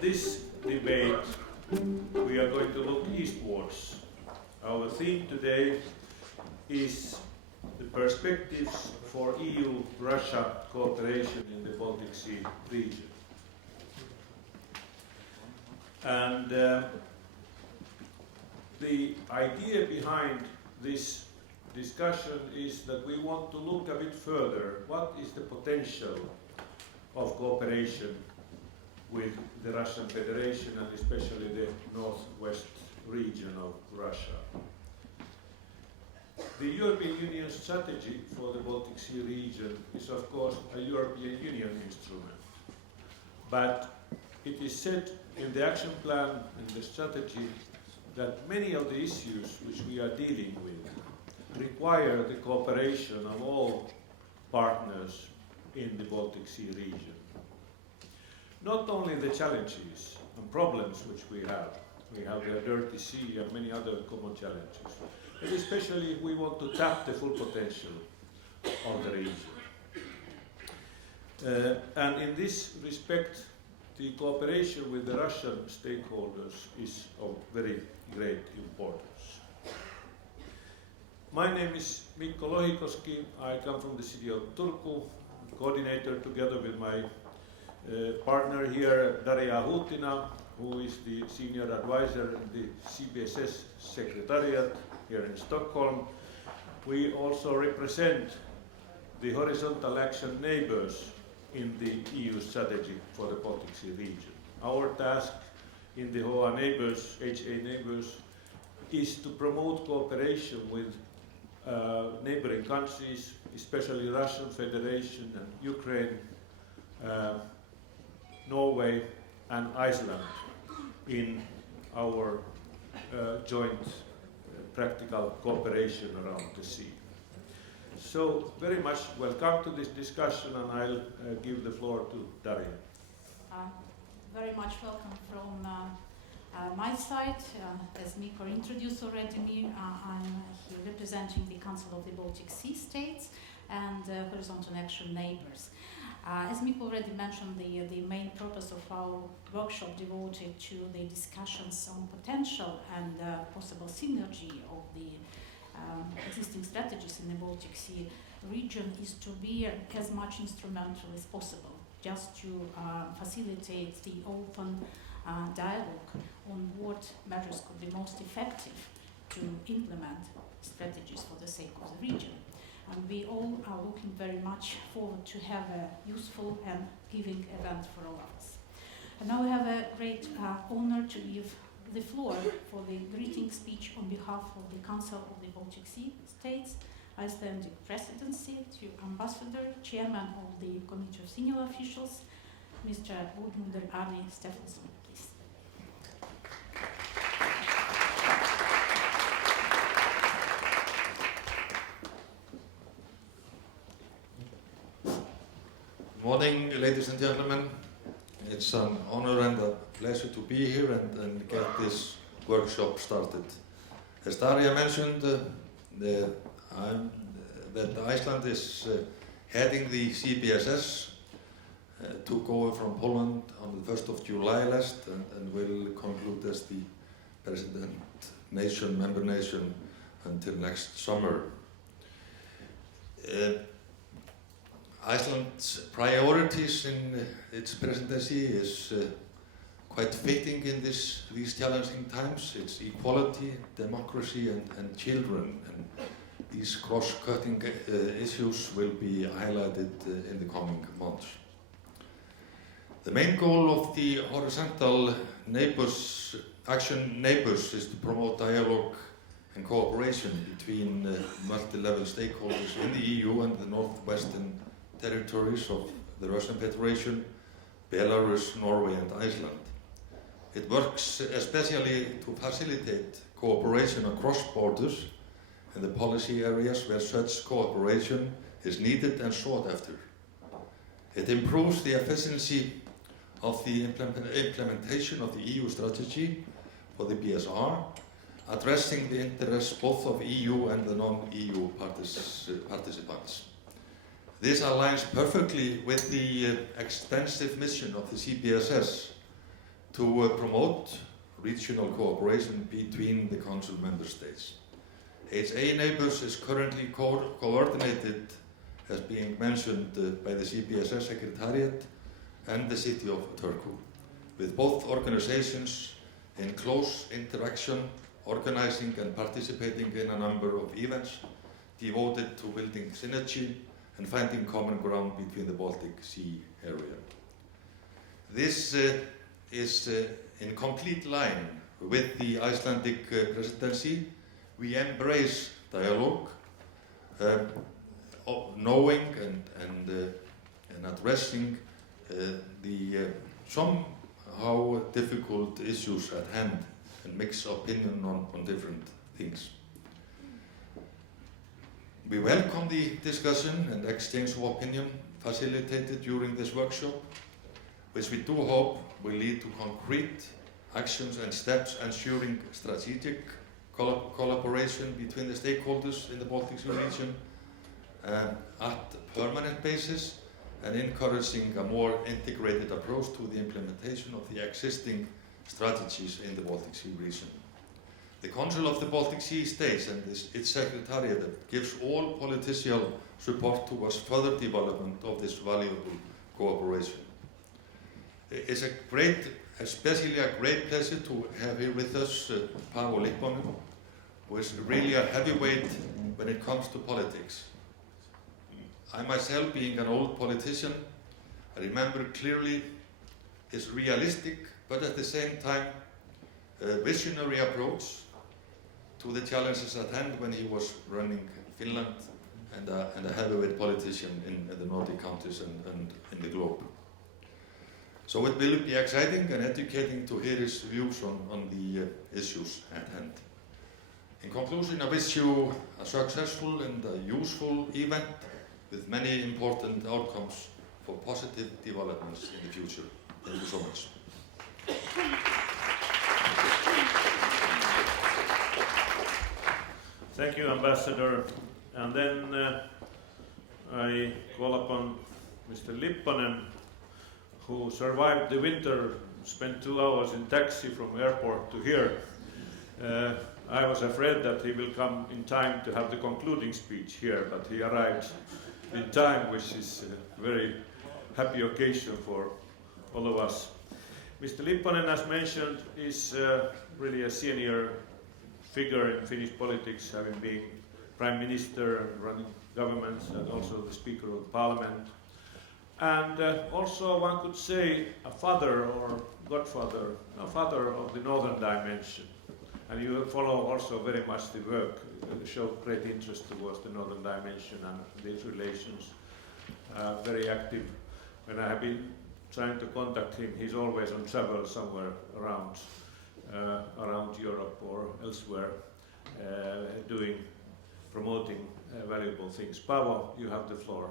this debate, we are going to look eastwards. Our theme today is the perspectives for EU-Russia cooperation in the Baltic Sea region. And the idea behind this discussion is that we want to look a bit further. What is the potential of cooperation with the Russian Federation and especially the northwest region of Russia? The European Union strategy for the Baltic Sea region is of course a European Union instrument, but it is said in the action plan and the strategy that many of the issues which we are dealing with require the cooperation of all partners in the Baltic Sea region. Not only the challenges and problems which we have the dirty sea and many other common challenges, but especially if we want to tap the full potential of the region. And in this respect, the cooperation with the Russian stakeholders is of very great importance. My name is Mikko Lohikoski. I come from the city of Turku, coordinator together with my partner here, Daria Hutina, who is the senior advisor in the CBSS Secretariat here in Stockholm. We also represent the horizontal action neighbors in the EU strategy for the Baltic Sea region. Our task in the HA neighbors, is to promote cooperation with neighboring countries, especially Russian Federation and Ukraine, Norway and Iceland in our joint practical cooperation around the sea. So very much welcome to this discussion, and I'll give the floor to Daria. Very much welcome from my side. As Mikko introduced already me, I'm here representing the Council of the Baltic Sea States and Horizontal Action Neighbors. As Mikko already mentioned, the main purpose of our workshop devoted to the discussions on potential and possible synergy of the existing strategies in the Baltic Sea region is to be as much instrumental as possible, just to facilitate the open dialogue on what measures could be most effective to implement strategies for the sake of the region. And we all are looking very much forward to have a useful and giving event for all of us. And now we have a great honor to give the floor for the greeting speech on behalf of the Council of the Baltic Sea States, Icelandic Presidency, to Ambassador, Chairman of the Committee of Senior Officials, Mr. Gudmundur Arni Stefánsson, please. Good morning, ladies and gentlemen. It's an honor and a pleasure to be here and get this workshop started. As Daria mentioned, that Iceland is heading the CBSS, took over from Poland on the 1st of July last and will conclude as the president nation, member nation until next summer. Iceland's priorities in its presidency is quite fitting in these challenging times. It's equality, democracy and children. And these cross-cutting issues will be highlighted in the coming months. The main goal of the horizontal action neighbors is to promote dialogue and cooperation between multi-level stakeholders in the EU and the northwestern territories of the Russian Federation, Belarus, Norway and Iceland. It works especially to facilitate cooperation across borders in the policy areas where such cooperation is needed and sought after. It improves the efficiency of the implementation of the EU strategy for the BSR, addressing the interests both of EU and the non-EU participants. This aligns perfectly with the extensive mission of the CBSS to promote regional cooperation between the Council member states. HA Neighbours is currently coordinated, as being mentioned, by the CBSS Secretariat and the City of Turku, with both organizations in close interaction, organizing and participating in a number of events devoted to building synergy and finding common ground between the Baltic Sea area. This is in complete line with the Icelandic presidency. We embrace dialogue, knowing and addressing the somehow difficult issues at hand and mix opinion on different things. We welcome the discussion and exchange of opinion facilitated during this workshop, which we do hope will lead to concrete actions and steps ensuring strategic collaboration between the stakeholders in the Baltic Sea region at permanent basis, and encouraging a more integrated approach to the implementation of the existing strategies in the Baltic Sea region. The Council of the Baltic Sea States and its Secretariat gives all political support towards further development of this valuable cooperation. It's especially a great pleasure to have here with us Paavo Lipponen, who is really a heavyweight when it comes to politics. I myself, being an old politician, I remember clearly his realistic but at the same time visionary approach to the challenges at hand when he was running Finland and a heavyweight politician in the Nordic countries and in the globe. So it will be exciting and educating to hear his views on the issues at hand. In conclusion, I wish you a successful and a useful event with many important outcomes for positive developments in the future. Thank you so much. Thank you, Ambassador. And then I call upon Mr. Lipponen, who survived the winter, spent 2 hours in taxi from airport to here. I was afraid that he will come in time to have the concluding speech here, but he arrived in time, which is a very happy occasion for all of us. Mr. Lipponen, as mentioned, is really a senior figure in Finnish politics, having been Prime Minister and running governments and also the Speaker of Parliament. And also, one could say, a father or godfather, a father of the Northern Dimension. And you follow also very much the work, show great interest towards the Northern Dimension and these relations. Very active. When I have been trying to contact him, he's always on travel somewhere around Europe or elsewhere, promoting valuable things. Paavo, you have the floor.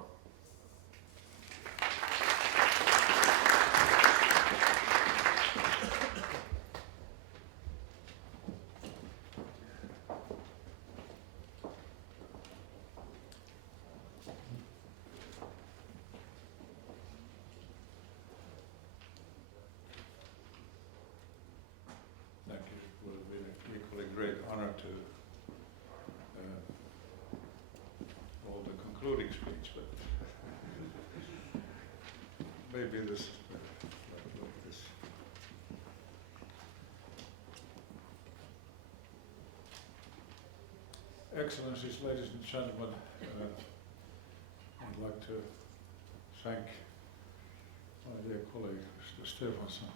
Maybe this, like this. Excellencies, ladies and gentlemen, I'd like to thank my dear colleague, Mr. Stefansson,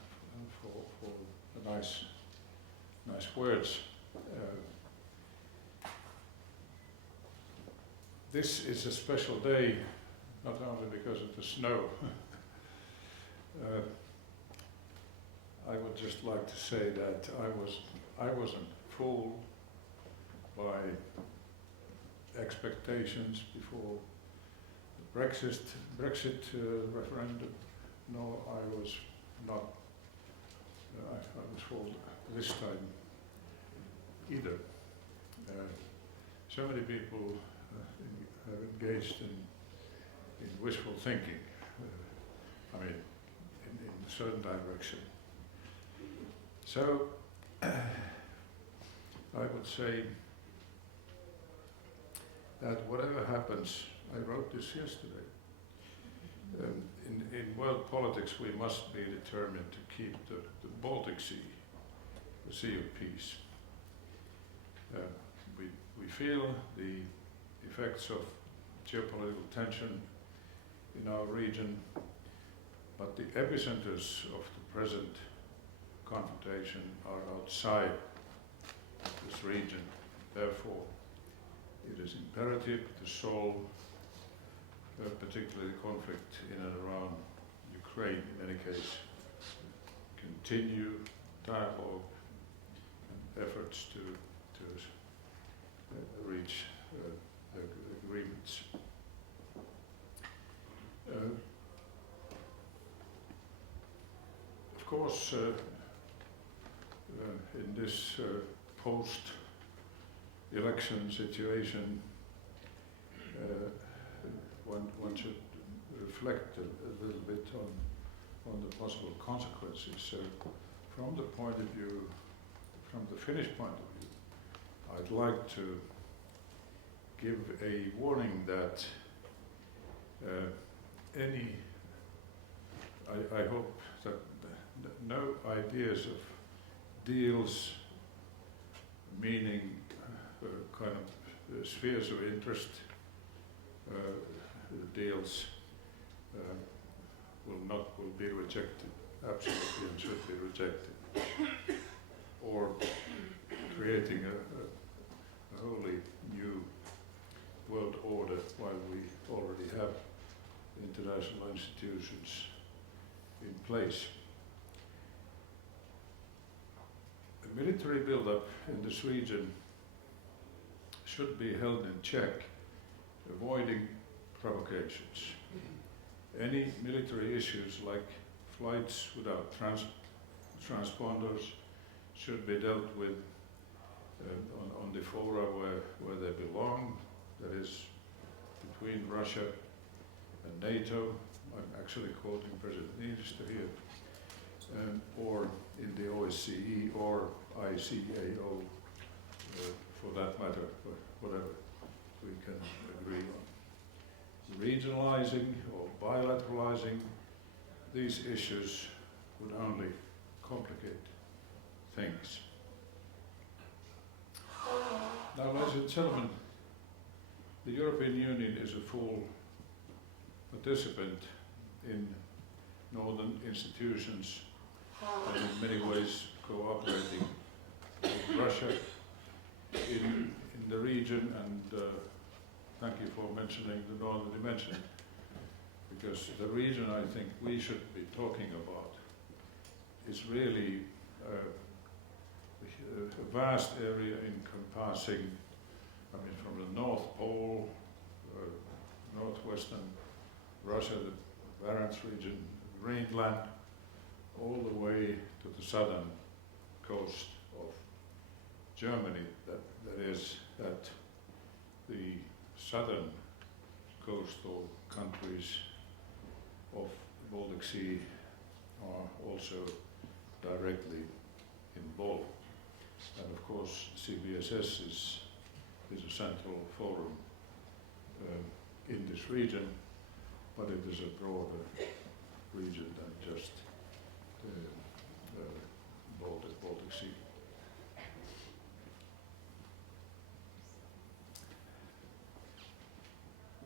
for the nice words. This is a special day, not only because of the snow. I would just like to say that I wasn't fooled by expectations before the Brexit referendum. No, I was not. I was fooled this time either. So many people have engaged in wishful thinking. I mean, in a certain direction. So, I would say that whatever happens, I wrote this yesterday, in world politics we must be determined to keep the Baltic Sea, the Sea of Peace. We feel the effects of geopolitical tension in our region, but the epicenters of the present confrontation are outside this region. Therefore, it is imperative to solve particularly the conflict in and around Ukraine in any case, continue dialogue and efforts to reach agreements. Of course, in this post-election situation, one should reflect a little bit on the possible consequences. So, from the point of view, from the Finnish point of view, I'd like to give a warning that I hope that no ideas of deals, meaning kind of spheres of interest, deals will be rejected, absolutely, and should be rejected, or creating a wholly new world order while we already have international institutions in place. A military build-up in this region should be held in check, avoiding provocations. Any military issues like flights without transponders should be dealt with on the fora where they belong, that is between Russia and NATO. I'm actually quoting President Niinistö here, or in the OSCE or ICAO, for that matter, whatever we can agree on. Regionalizing or bilateralizing these issues would only complicate things. Now, ladies and gentlemen, the European Union is a full participant in northern institutions and in many ways cooperating with Russia in the region, and thank you for mentioning the northern dimension, because the region I think we should be talking about is really a vast area encompassing, I mean, from the North Pole, northwestern Russia, the Barents region, Greenland, all the way to the southern coast of Germany. That is, that the southern coastal countries of the Baltic Sea are also directly involved. And of course, CBSS is a central forum in this region, but it is a broader region than just Baltic Sea.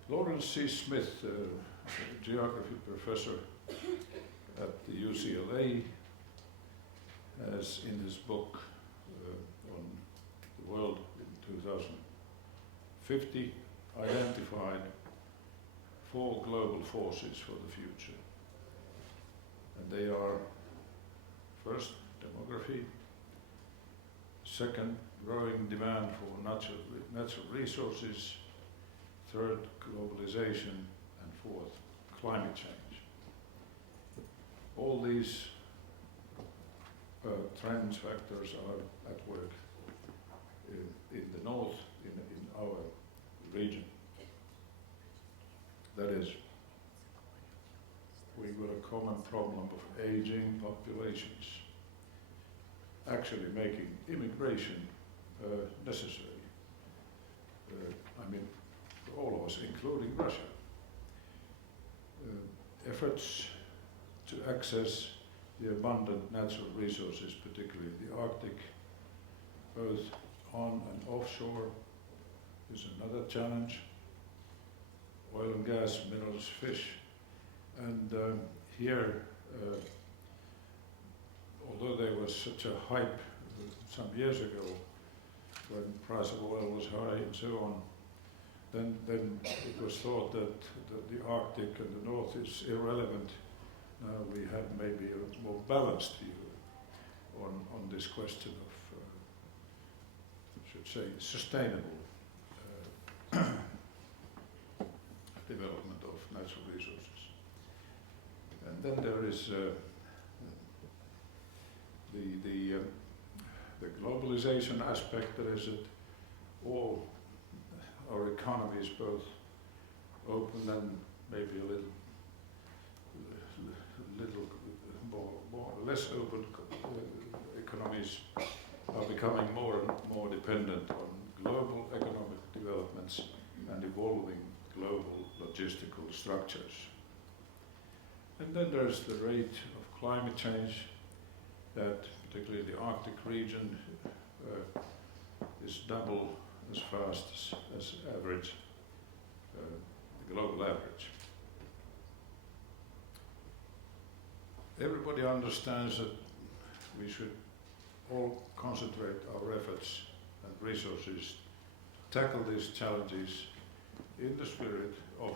Lawrence C. Smith, geography professor at the UCLA, has in his book on the world in 2050 identified 4 global forces for the future. And they are, first, demography; second, growing demand for natural resources; third, globalization; and fourth, climate change. All these trends, factors are at work in the north, in our region. That is, we've got a common problem of aging populations. actually making immigration necessary. I mean, for all of us, including Russia. Efforts to access the abundant natural resources, particularly the Arctic, both on and offshore, is another challenge. Oil and gas, minerals, fish. And here, although there was such a hype some years ago when the price of oil was high and so on, then it was thought that the Arctic and the North is irrelevant. Now we have maybe a more balanced view on this question of, I should say, sustainable development of natural resources. And then there is the globalization aspect. There is that all our economies, both open and maybe a little more less open economies, are becoming more and more dependent on global economic developments and evolving global logistical structures. And then there's the rate of climate change that, particularly the Arctic region, is double as fast as average, the global average. Everybody understands that we should all concentrate our efforts and resources to tackle these challenges in the spirit of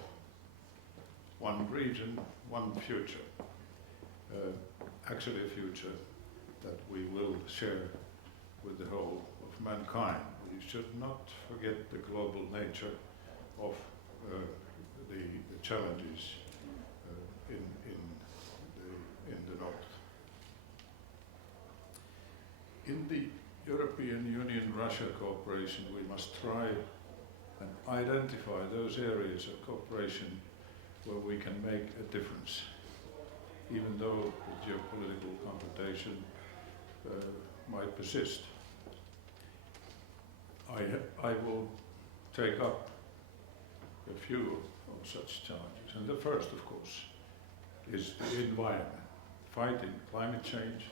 one region, one future. Actually a future that we will share with the whole of mankind. We should not forget the global nature of the challenges in the North. In the European Union-Russia cooperation, we must try and identify those areas of cooperation where we can make a difference, even though the geopolitical confrontation might persist. I will take up a few of such challenges. And the first, of course, is the environment, fighting climate change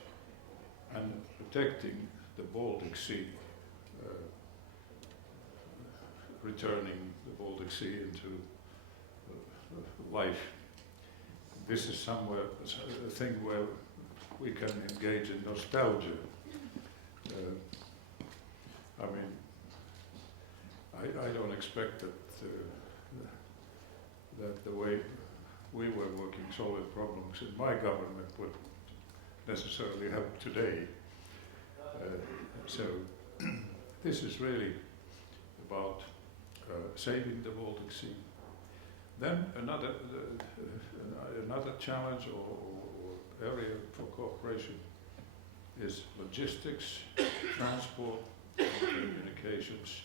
and protecting the Baltic Sea, returning the Baltic Sea into life. This is somewhere a thing where we can engage in nostalgia. I mean, I don't expect that that the way we were working solve problems in my government would necessarily have today. So this is really about saving the Baltic Sea. Then another challenge or area for cooperation is logistics, transport, communications,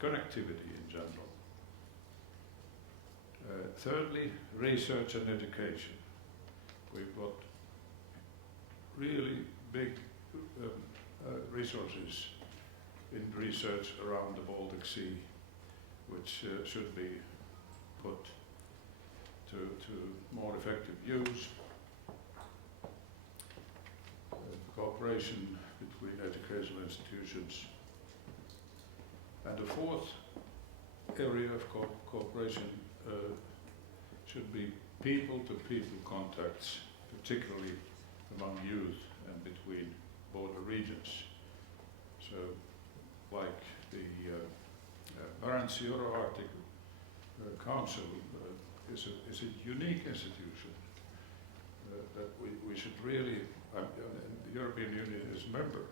connectivity in general. Thirdly, research and education. We've got really big resources in research around the Baltic Sea, which should be put to more effective use. Cooperation between educational institutions. And the fourth area of cooperation should be people-to-people contacts, particularly among youth and between border regions. So, like the Barents Euro-Arctic Council is a unique institution that we should really, and the European Union is a member,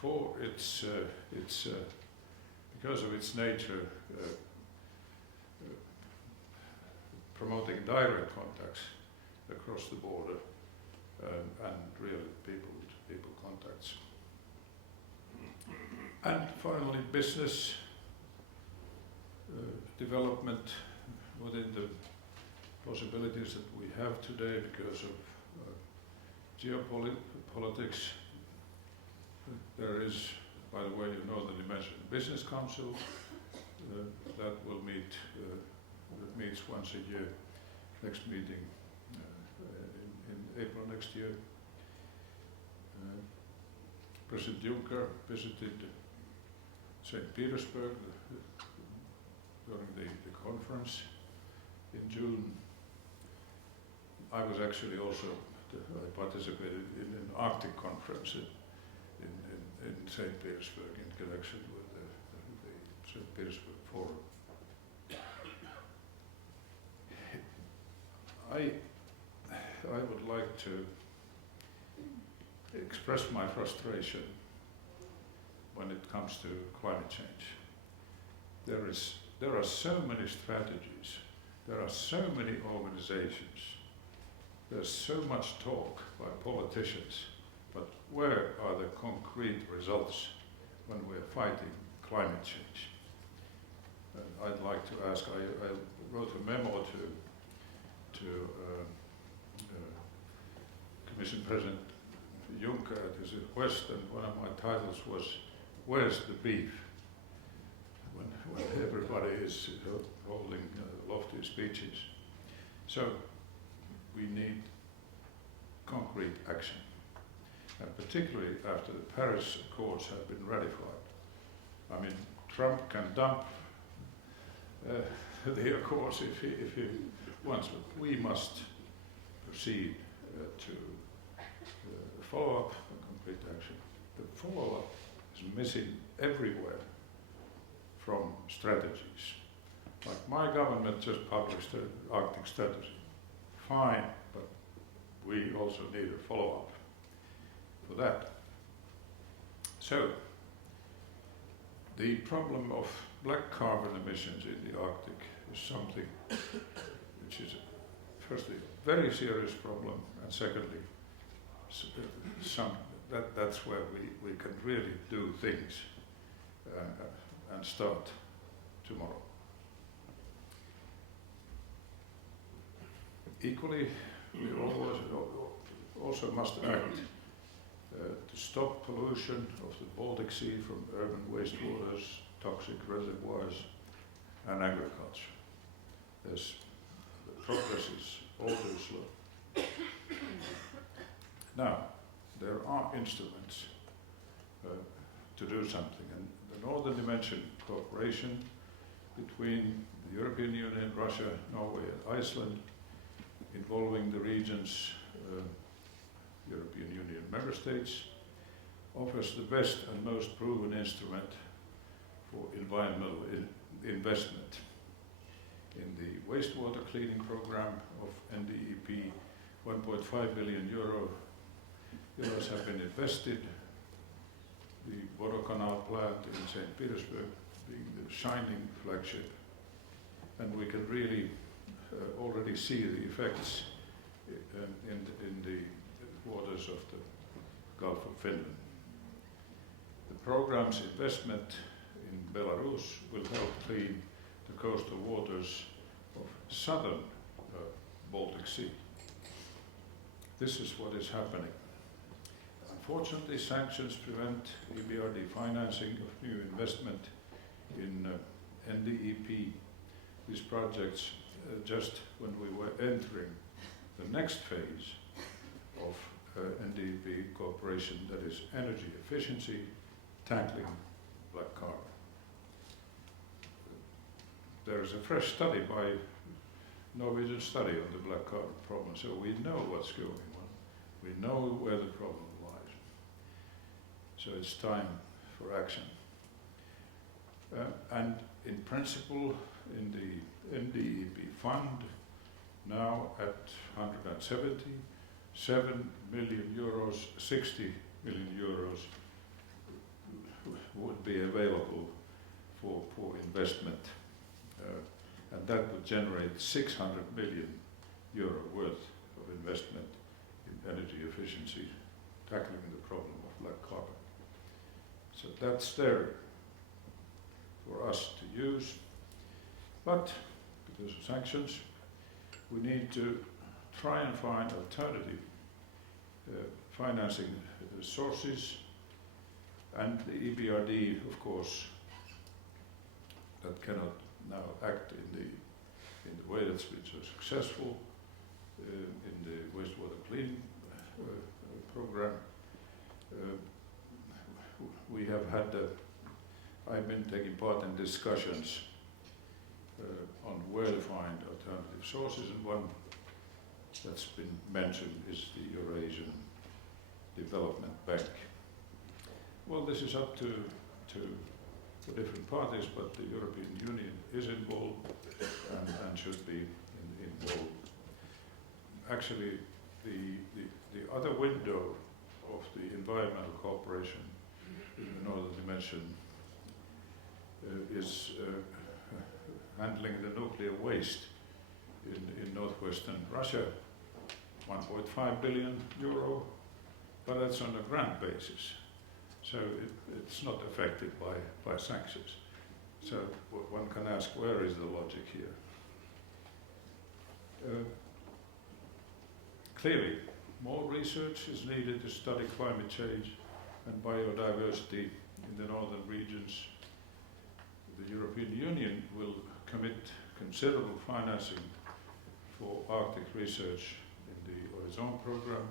for its because of its nature, promoting direct contacts across the border and really people-to-people contacts. And finally, business development within the possibilities that we have today because of geopolitics. There is, by the way, you know the Dimension Business Council that will meet, that meets once a year. Next meeting in April next year. President Juncker visited St. Petersburg during the conference in June. I was actually also, I participated in an Arctic conference in St. Petersburg in connection with the St. Petersburg Forum. I would like to express my frustration when it comes to climate change. There are so many strategies, there are so many organizations, there's so much talk by politicians, but where are the concrete results when we're fighting climate change? And I'd like to ask, I wrote a memo to Commission President Juncker at his request, and one of my titles was, "Where's the beef?" When everybody is holding lofty speeches. So we need concrete action, and particularly after the Paris Accords have been ratified. I mean, Trump can dump the Accords if he wants, but we must proceed to follow up on concrete action. The follow-up is missing everywhere from strategies. Like my government just published an Arctic strategy. Fine, but we also need a follow-up for that. So, the problem of black carbon emissions in the Arctic is something which is, firstly, a very serious problem, and secondly, that's where we can really do things and start tomorrow. Equally, we also must act to stop pollution of the Baltic Sea from urban wastewaters, toxic reservoirs, and agriculture. The progress is all too slow. Now, there are instruments to do something, and the Northern Dimension cooperation between the European Union, Russia, Norway, and Iceland, involving the region's European Union member states, offers the best and most proven instrument for environmental investment. In the wastewater cleaning program of NDEP, 1.5 billion euros have been invested. The Bodo Canal plant in St. Petersburg being the shining flagship, and we can really already see the effects in the waters of the Gulf of Finland. The program's investment in Belarus will help clean the coastal waters of southern Baltic Sea. This is what is happening. Unfortunately, sanctions prevent EBRD financing of new investment in NDEP. These projects, just when we were entering the next phase of NDEP cooperation, that is energy efficiency, tackling black carbon. There is a fresh study by Norwegian study on the black carbon problem, so we know what's going on. We know where the problem lies. So it's time for action. And in principle, in the NDEP fund, now at 177 million euros, 60 million euros would be available for investment. And that would generate 600 million euro worth of investment in energy efficiency, tackling the problem of black carbon. So that's there for us to use. But because of sanctions, we need to try and find alternative financing sources, and the EBRD, of course, that cannot now act in the way that's been so successful in the wastewater cleaning program. We have had, I've been taking part in discussions on where to find alternative sources, and one that's been mentioned is the Eurasian Development Bank. Well, this is up to the different parties, but the European Union is involved and should be involved. Actually, the other window of the environmental cooperation in the northern dimension is handling the nuclear waste in northwestern Russia, 1.5 billion euro, but that's on a grant basis. So it's not affected by sanctions. So one can ask, where is the logic here? Clearly, more research is needed to study climate change and biodiversity in the northern regions. The European Union will commit considerable financing for Arctic research in the Horizon program,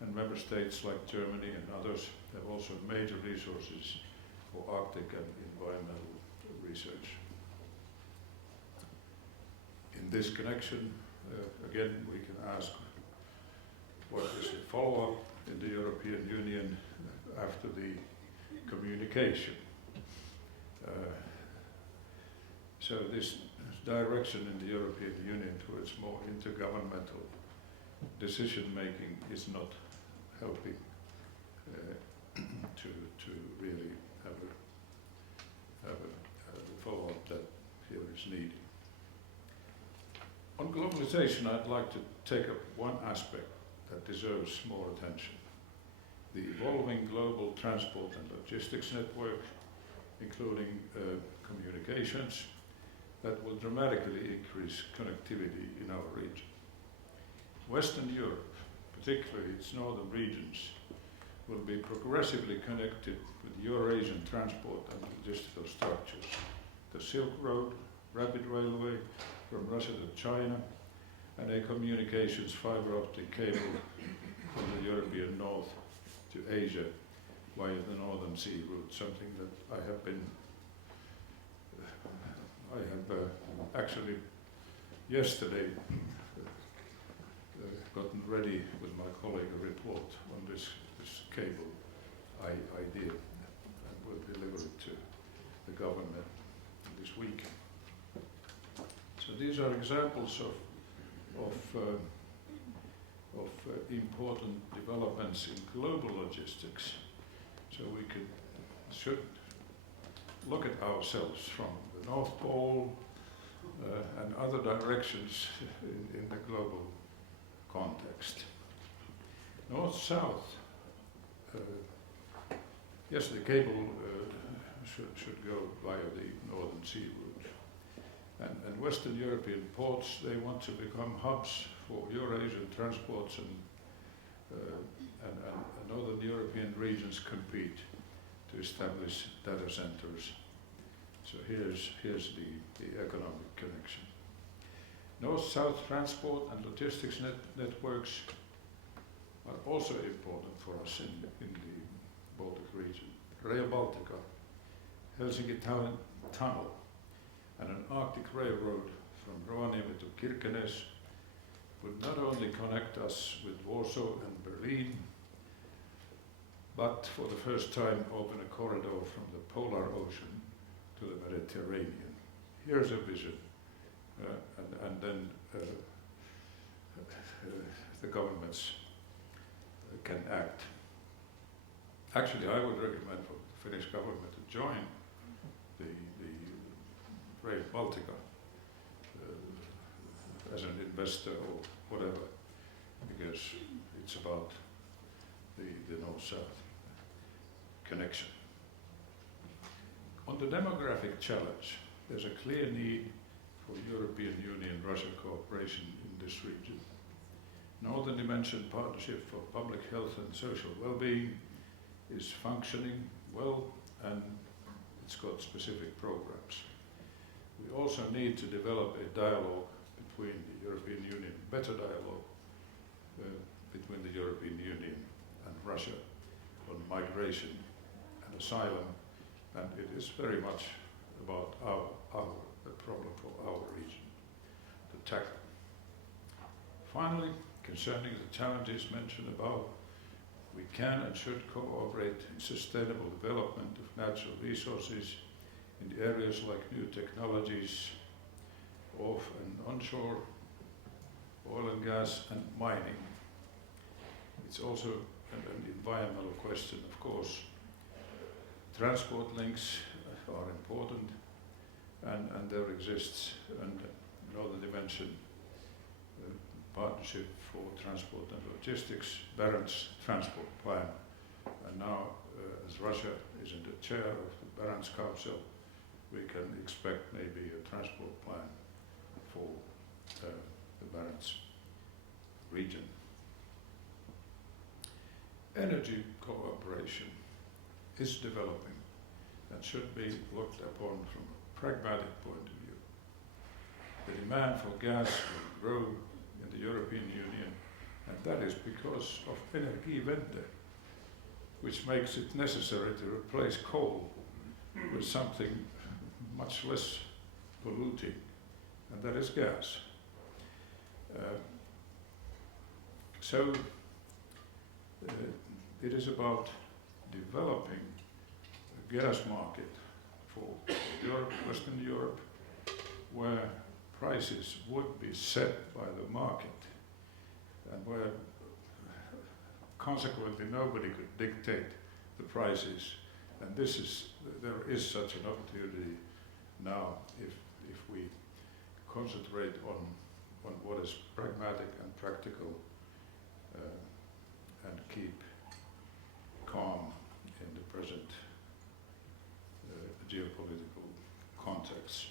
and member states like Germany and others have also major resources for Arctic and environmental research. In this connection, again, we can ask, what is the follow-up in the European Union after the communication? So this direction in the European Union towards more intergovernmental decision-making is not helping to really have a follow-up that here is needed. On globalization, I'd like to take up one aspect that deserves more attention. The evolving global transport and logistics network, including communications, that will dramatically increase connectivity in our region. Western Europe, particularly its northern regions, will be progressively connected with Eurasian transport and logistical structures. The Silk Road, rapid railway from Russia to China, and a communications fiber optic cable from the European north to Asia via the Northern Sea route, something that I have actually yesterday gotten ready with my colleague a report on this cable idea, and will deliver it to the government this week. So these are examples of important developments in global logistics. So we should look at ourselves from the North Pole and other directions in the global context. North-south, yes, the cable should go via the Northern Sea route. And Western European ports, they want to become hubs for Eurasian transports, and Northern European regions compete to establish data centers. So here's the economic connection. North-south transport and logistics networks are also important for us in the Baltic region. Rail Baltica, Helsinki Tunnel, and an Arctic railroad from Rovaniemi to Kirkenes would not only connect us with Warsaw and Berlin, but for the first time open a corridor from the Polar Ocean to the Mediterranean. Here's a vision, and then the governments can act. Actually, I would recommend for the Finnish government to join the Rail Baltica as an investor or whatever, because it's about the north-south connection. On the demographic challenge, there's a clear need for European Union-Russia cooperation in this region. Northern Dimension Partnership for Public Health and Social Well-being is functioning well, and it's got specific programs. We also need to develop a dialogue between the European Union, better dialogue between the European Union and Russia on migration and asylum, and it is very much about a problem for our region to tackle. Finally, concerning the challenges mentioned above, we can and should cooperate in sustainable development of natural resources in the areas like new technologies, off and onshore, oil and gas and mining. It's also an environmental question, of course. Transport links are important, and there exists another dimension, Partnership for Transport and Logistics, Barents Transport Plan. And now, as Russia is in the chair of the Barents Council, we can expect maybe a transport plan for the Barents region. Energy cooperation is developing and should be looked upon from a pragmatic point of view. The demand for gas will grow in the European Union, and that is because of Energiewende, which makes it necessary to replace coal with something much less polluting, and that is gas. It is about developing a gas market for Europe, Western Europe, where prices would be set by the market, and where consequently nobody could dictate the prices. And there is such an opportunity now if we concentrate on what is pragmatic and practical, and keep calm in the present geopolitical context.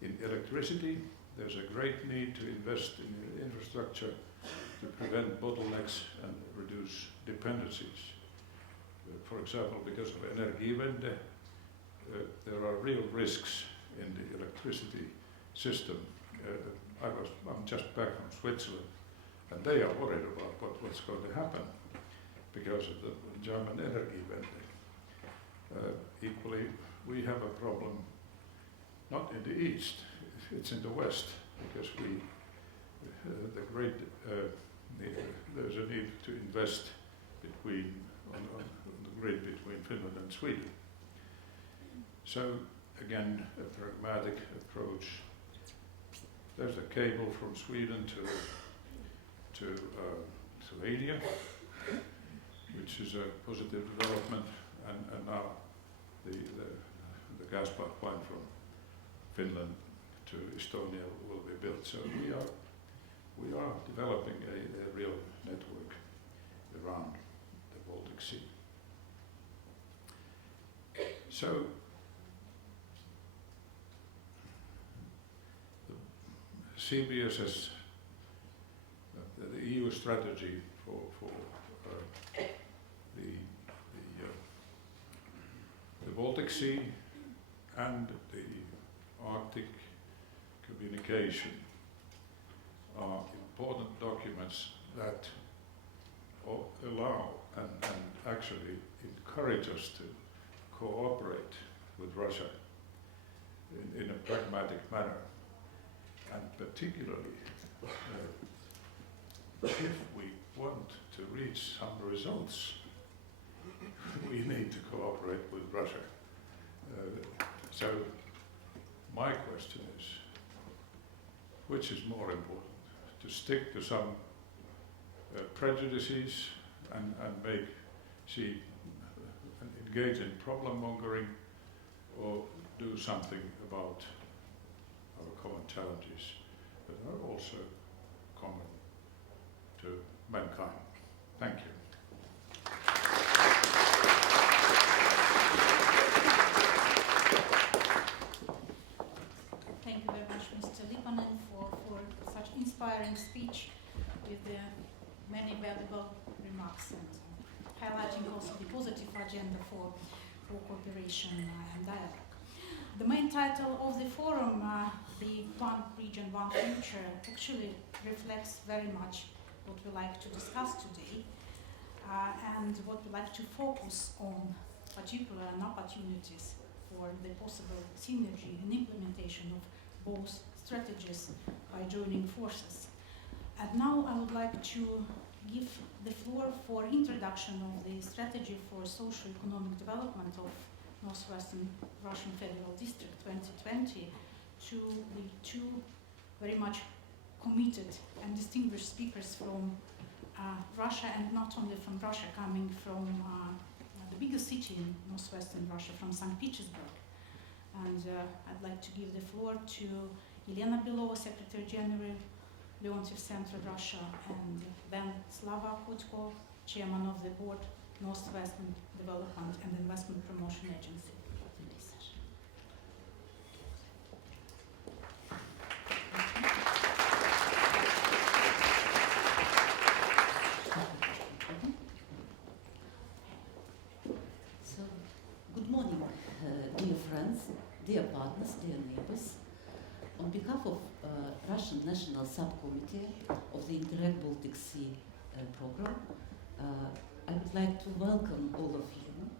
In electricity, there's a great need to invest in infrastructure to prevent bottlenecks and reduce dependencies. For example, because of Energiewende, there are real risks in the electricity system. I'm just back from Switzerland, and they are worried about what's going to happen because of the German Energiewende. Equally, we have a problem not in the east, it's in the west, because there's a need to invest on the grid between Finland and Sweden. So again, a pragmatic approach. There's a cable from Sweden to Slovenia, which is a positive development, and now the gas pipeline from Finland to Estonia will be built. So we are developing a real network around the Baltic Sea. So the CBSS, the EU strategy for the Baltic Sea and the Arctic communication are important documents that allow and actually encourage us to cooperate with Russia in a pragmatic manner, and particularly if we want to reach some results, we need to cooperate with Russia. So my question is, which is more important? To stick to some prejudices and engage in problem mongering, or do something about our common challenges that are also common to mankind? Thank you. Thank you very much, Mr. Lipanen, for such inspiring speech. with the many valuable remarks and highlighting also the positive agenda for cooperation and dialogue. The main title of the forum, the One Region, One Future, actually reflects very much what we like to discuss today and what we like to focus on, particular opportunities for the possible synergy and implementation of both strategies by joining forces. And now I would like to give the floor for introduction of the strategy for socio-economic development of Northwestern Russian Federal District 2020 to the two very much committed and distinguished speakers from Russia, and not only from Russia, coming from the biggest city in Northwestern Russia, from St. Petersburg. And I'd like to give the floor to Elena Belova, Secretary General, Leontief Central Russia, and then Slava Kutko, Chairman of the Board, Northwestern Development and Investment Promotion Agency. So, good morning, dear friends, dear partners, dear neighbors. On behalf of Russian National Subcommittee of the Interreg Baltic Sea program, I would like to welcome all of you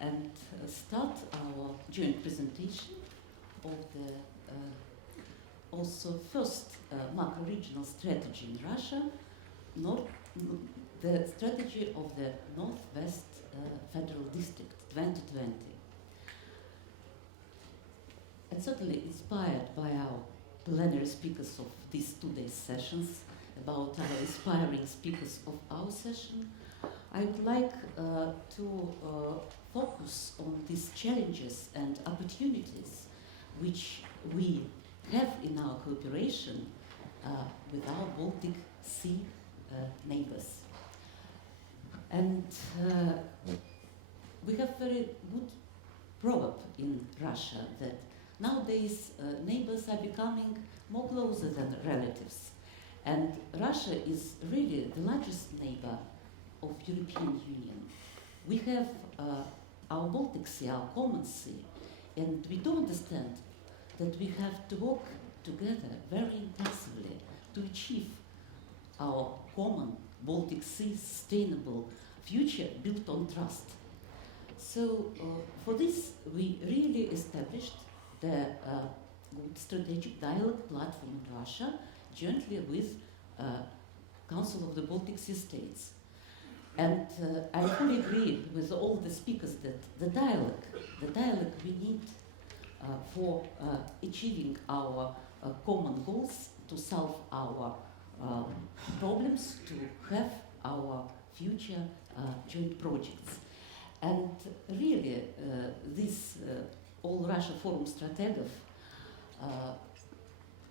and start our joint presentation of the also first macro-regional strategy in Russia, the strategy of the Northwest Federal District 2020. And certainly inspired by our plenary speakers of these 2 days sessions, about our inspiring speakers of our session, I would like to focus on these challenges and opportunities which we have in our cooperation with our Baltic Sea neighbors. And we have very good proverb in Russia that nowadays neighbors are becoming more closer than relatives. And Russia is really the largest neighbor of European Union. We have our Baltic Sea, our common sea, and we do understand that we have to work together very intensively to achieve our common Baltic Sea sustainable future built on trust. So for this, we really established the good strategic dialogue platform in Russia jointly with Council of the Baltic Sea States. And I fully agree with all the speakers that the dialogue we need for achieving our common goals, to solve our problems, to have our future joint projects. And really, this All Russia Forum Strategov,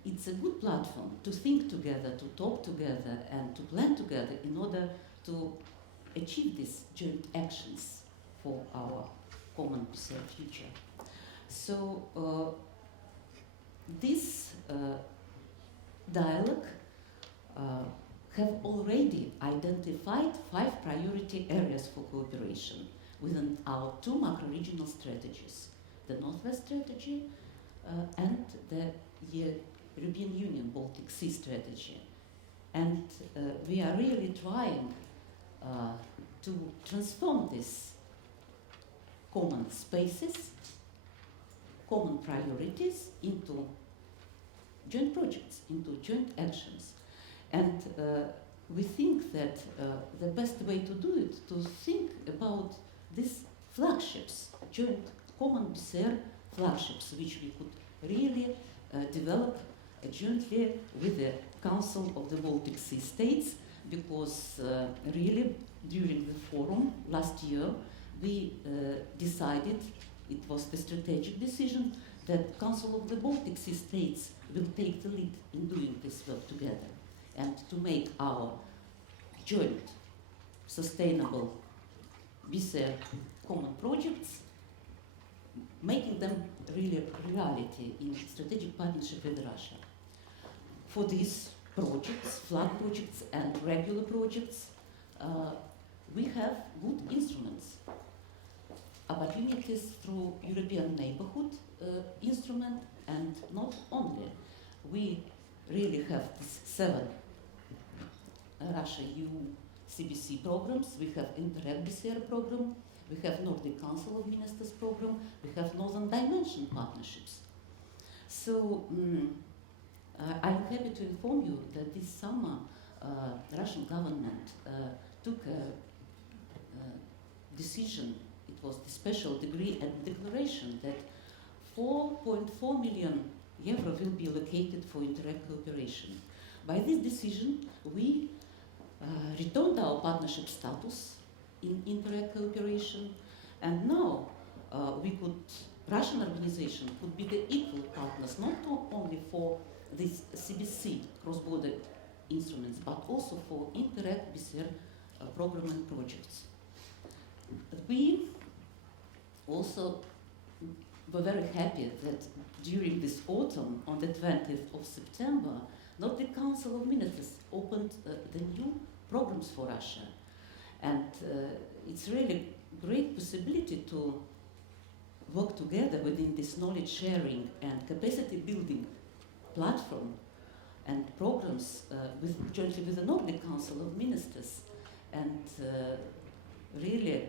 it's a good platform to think together, to talk together, and to plan together in order to achieve these joint actions for our common future. So this dialogue have already identified 5 priority areas for cooperation within our 2 macro-regional strategies, the Northwest Strategy and the European Union Baltic Sea Strategy. And we are really trying to transform these common spaces, common priorities into joint projects, into joint actions. And we think that the best way to do it, to think about these flagships, joint common BSR flagships, which we could really develop jointly with the Council of the Baltic Sea States, because really during the forum last year we decided, it was the strategic decision, that Council of the Baltic Sea States will take the lead in doing this work together and to make our joint sustainable BSR common projects, making them really reality in strategic partnership with Russia. For this projects, flag projects and regular projects, we have good instruments. Opportunities through European Neighborhood instrument, and not only. We really have these 7 Russia-EU CBC programs, we have EUSBSR program, we have Nordic Council of Ministers program, we have Northern Dimension partnerships. So I'm happy to inform you that this summer Russian government took a decision, it was the special decree and declaration that 4.4 million euro will be allocated for Interreg cooperation. By this decision, we returned our partnership status in Interreg cooperation, and now Russian organization could be the equal partners, not only for these CBC cross-border instruments, but also for Interreg BSR program and projects. We also were very happy that during this autumn, on the 20th of September, Nordic Council of Ministers opened the new programs for Russia. And it's really great possibility to work together within this knowledge sharing and capacity building platform and programs jointly with the Nordic Council of Ministers, and really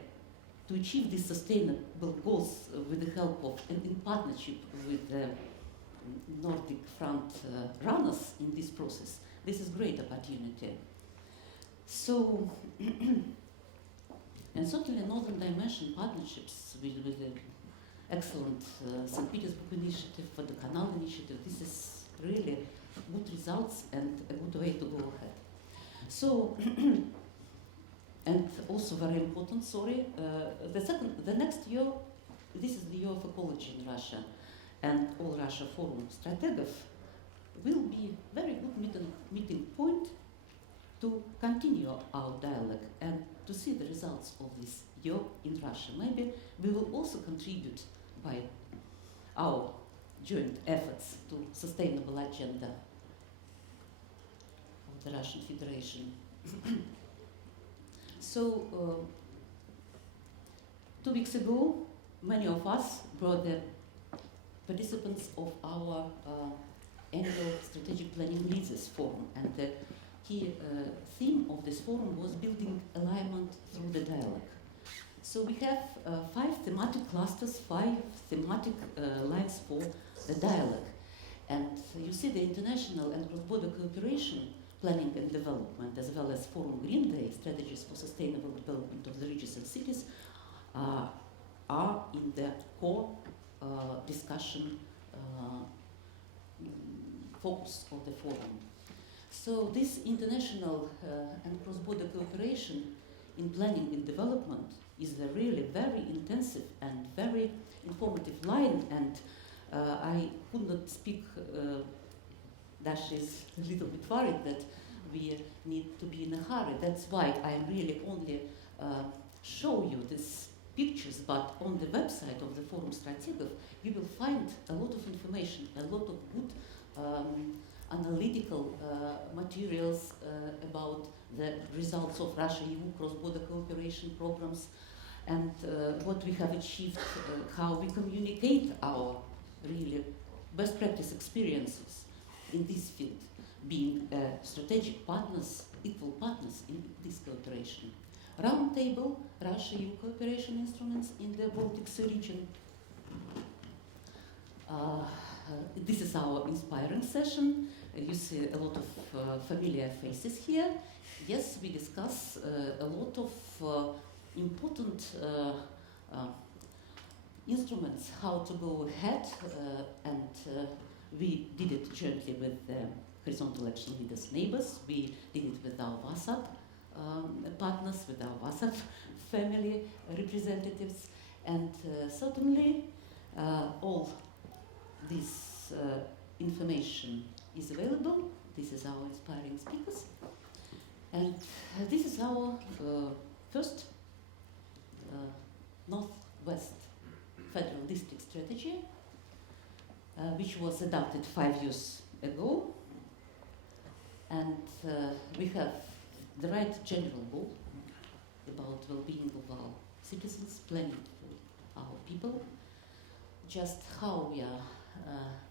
to achieve these sustainable goals with the help of and in partnership with the Nordic front runners in this process. This is great opportunity. So, and certainly Northern Dimension partnerships with the excellent St. Petersburg initiative, for the Canal initiative, this is really good results and a good way to go ahead. So, and also very important, the next year, this is the year of ecology in Russia, and All Russia Forum Strategov will be very good meeting point to continue our dialogue and to see the results of this year in Russia. Maybe we will also contribute by our joint efforts to sustainable agenda of the Russian Federation. So, 2 weeks ago, many of us were the participants of our annual strategic planning leaders forum, and the key theme of this forum was building alignment through the dialogue. So we have 5 thematic clusters, 5 thematic lines for the dialogue. And you see the international and cross-border cooperation, planning and development, as well as Forum Green Day, strategies for sustainable development of the regions and cities, are in the core discussion focus of the forum. So this international and cross-border cooperation in planning and development is a really very intensive and very informative line, and I could not speak, Dash is a little bit worried that we need to be in a hurry. That's why I really only show you these pictures, but on the website of the Forum Strategov you will find a lot of information, a lot of good analytical materials about the results of Russia-EU cross-border cooperation programs, and what we have achieved, how we communicate our really best practice experiences in this field, being strategic partners, equal partners in this cooperation. Roundtable, Russia-EU cooperation instruments in the Baltic Sea region. This is our inspiring session. You see a lot of familiar faces here. Yes, we discuss a lot of important instruments, how to go ahead, and we did it jointly with the Horizontal Action Leaders neighbors. We did it with our WhatsApp partners, with our WhatsApp family representatives, and certainly all this information is available. This is our inspiring speakers, and this is our first Northwest Federal District Strategy, which was adopted 5 years ago. And And we have the right general goal about well-being of our citizens, planning for our people. Just how we are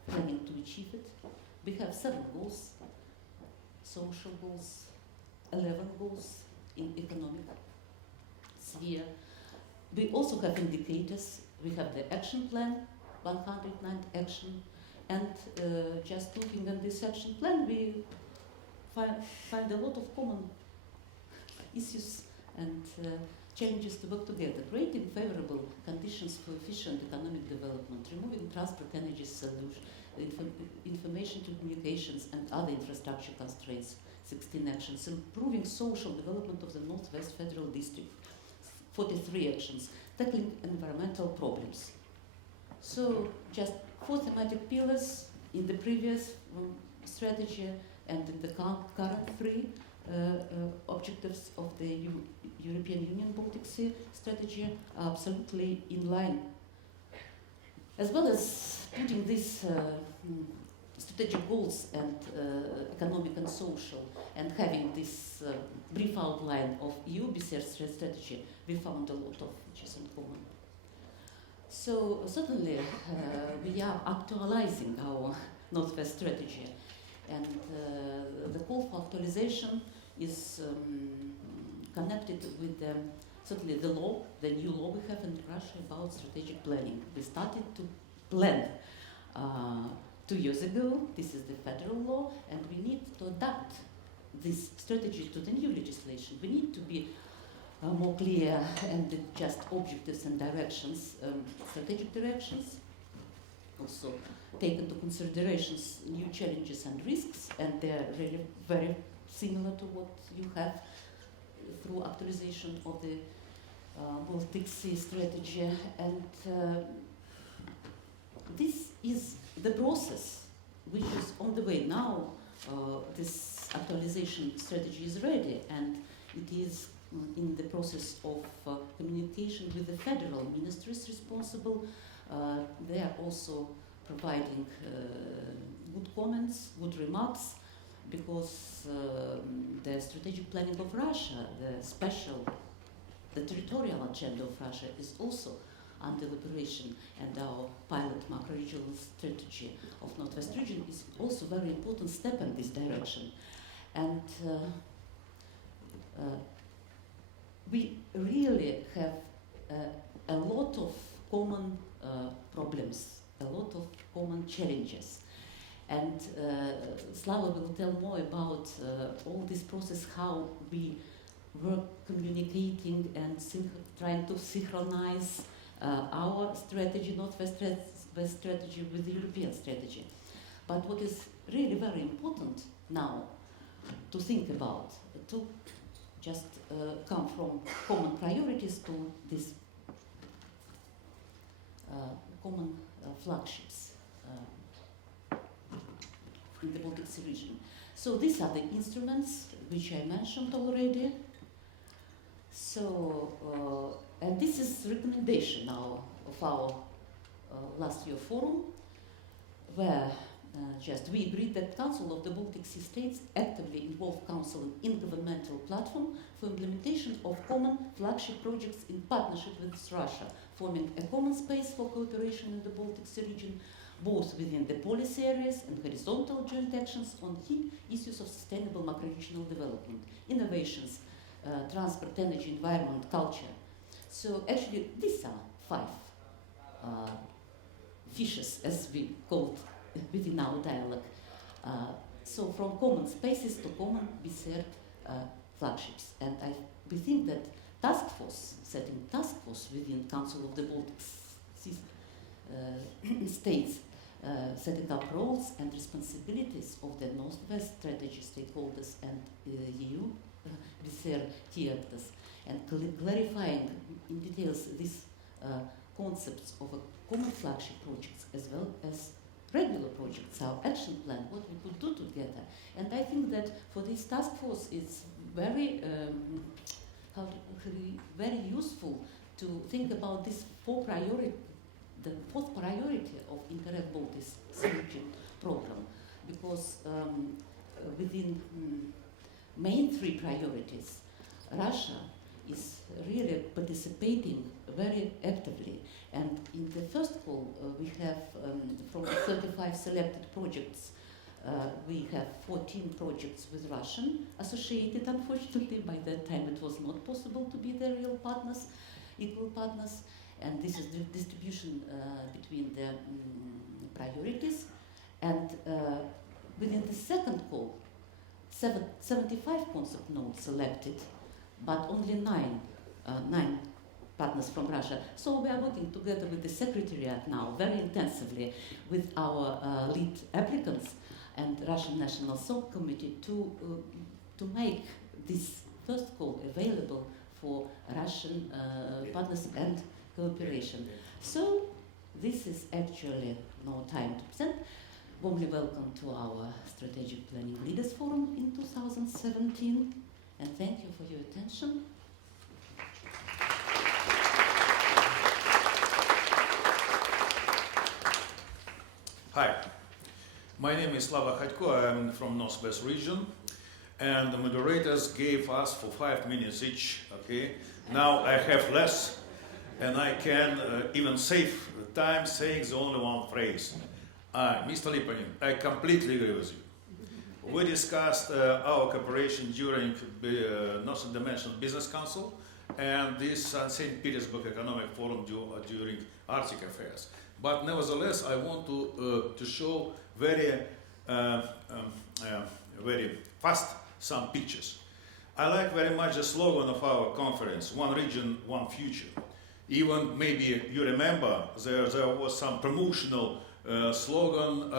planning to achieve it. We have 7 goals, social goals, 11 goals in economic sphere. We also have indicators. We have the action plan, 109 action, and just looking at this action plan, we find a lot of common issues and challenges to work together, creating favorable conditions for efficient economic development, removing transport energy solution, information to communications and other infrastructure constraints, 16 actions, improving social development of the Northwest Federal District, 43 actions, tackling environmental problems. So just 4 thematic pillars in the previous strategy and in the current 3 objectives of the European Union Baltic Sea strategy are absolutely in line. As well as putting these strategic goals and economic and social and having this brief outline of EUSBSR strategy, we found a lot of which is in common. So certainly we are actualizing our Northwest strategy, and the call for actualization is connected with certainly the law, the new law we have in Russia about strategic planning. We started to plan 2 years ago. This is the federal law, and we need to adapt this strategy to the new legislation. We need to be more clear and just objectives and directions, strategic directions. Also take into considerations new challenges and risks, and they're really very similar to what you have through actualization of the Baltic Sea strategy. And this is the process which is on the way now. This actualization strategy is ready, and it is in the process of communication with the federal ministries responsible. They are also providing good comments, good remarks, because the strategic planning of Russia, the territorial agenda of Russia is also under preparation, and our pilot macro-regional strategy of Northwest region is also a very important step in this direction. And we really have a lot of common problems, a lot of common challenges. And Slava will tell more about all this process, how we were communicating and trying to synchronize our strategy, Northwest strategy, with the European strategy. But what is really very important now to think about, to just come from common priorities to these common flagships in the Baltic Sea region. So these are the instruments which I mentioned already. So, and this is recommendation now of our last year forum, where just we agreed that Council of the Baltic Sea States actively involve Council in intergovernmental platform for implementation of common flagship projects in partnership with Russia, forming a common space for cooperation in the Baltic Sea region, both within the policy areas and horizontal joint actions on key issues of sustainable macro-regional development, innovations, transport, energy, environment, culture. So actually these are 5 fishes, as we called within our dialogue. So from common spaces to common BSR flagships. And we think that setting task force within Council of the Baltic States, setting up roles and responsibilities of the Northwest strategy stakeholders and EU BSR key actors, and clarifying in details these concepts of a common flagship projects as well as regular projects, our action plan, what we could do together. And I think that for this task force it's very very useful to think about this the 4th priority of Interreg Baltic Sea program, because within main three priorities, Russia is really participating very actively. And in the first call, we have from the 35 selected projects, we have 14 projects with Russian associated. Unfortunately, by that time it was not possible to be the real partners, equal partners. And this is the distribution between the priorities. And within the second call, 75 concept notes selected, but only nine partners from Russia. So we are working together with the Secretariat now very intensively with our lead applicants and Russian National Subcommittee to make this first call available for Russian partners and cooperation. So this is actually no time to present. Warmly welcome to our Strategic Planning Leaders Forum in 2017, and thank you for your attention. Hi, my name is Slava Khatko. I'm from Northwest region, and the moderators gave us for 5 minutes each. Okay, now I have less, and I can even save time saying the only one phrase. Mr. Lipanin, I completely agree with you. We discussed our cooperation during the Northern Dimension Business Council and this St. Petersburg Economic Forum during Arctic Affairs. But nevertheless, I want to show very fast some pictures. I like very much the slogan of our conference, One Region, One Future. Even maybe you remember there was some promotional slogan,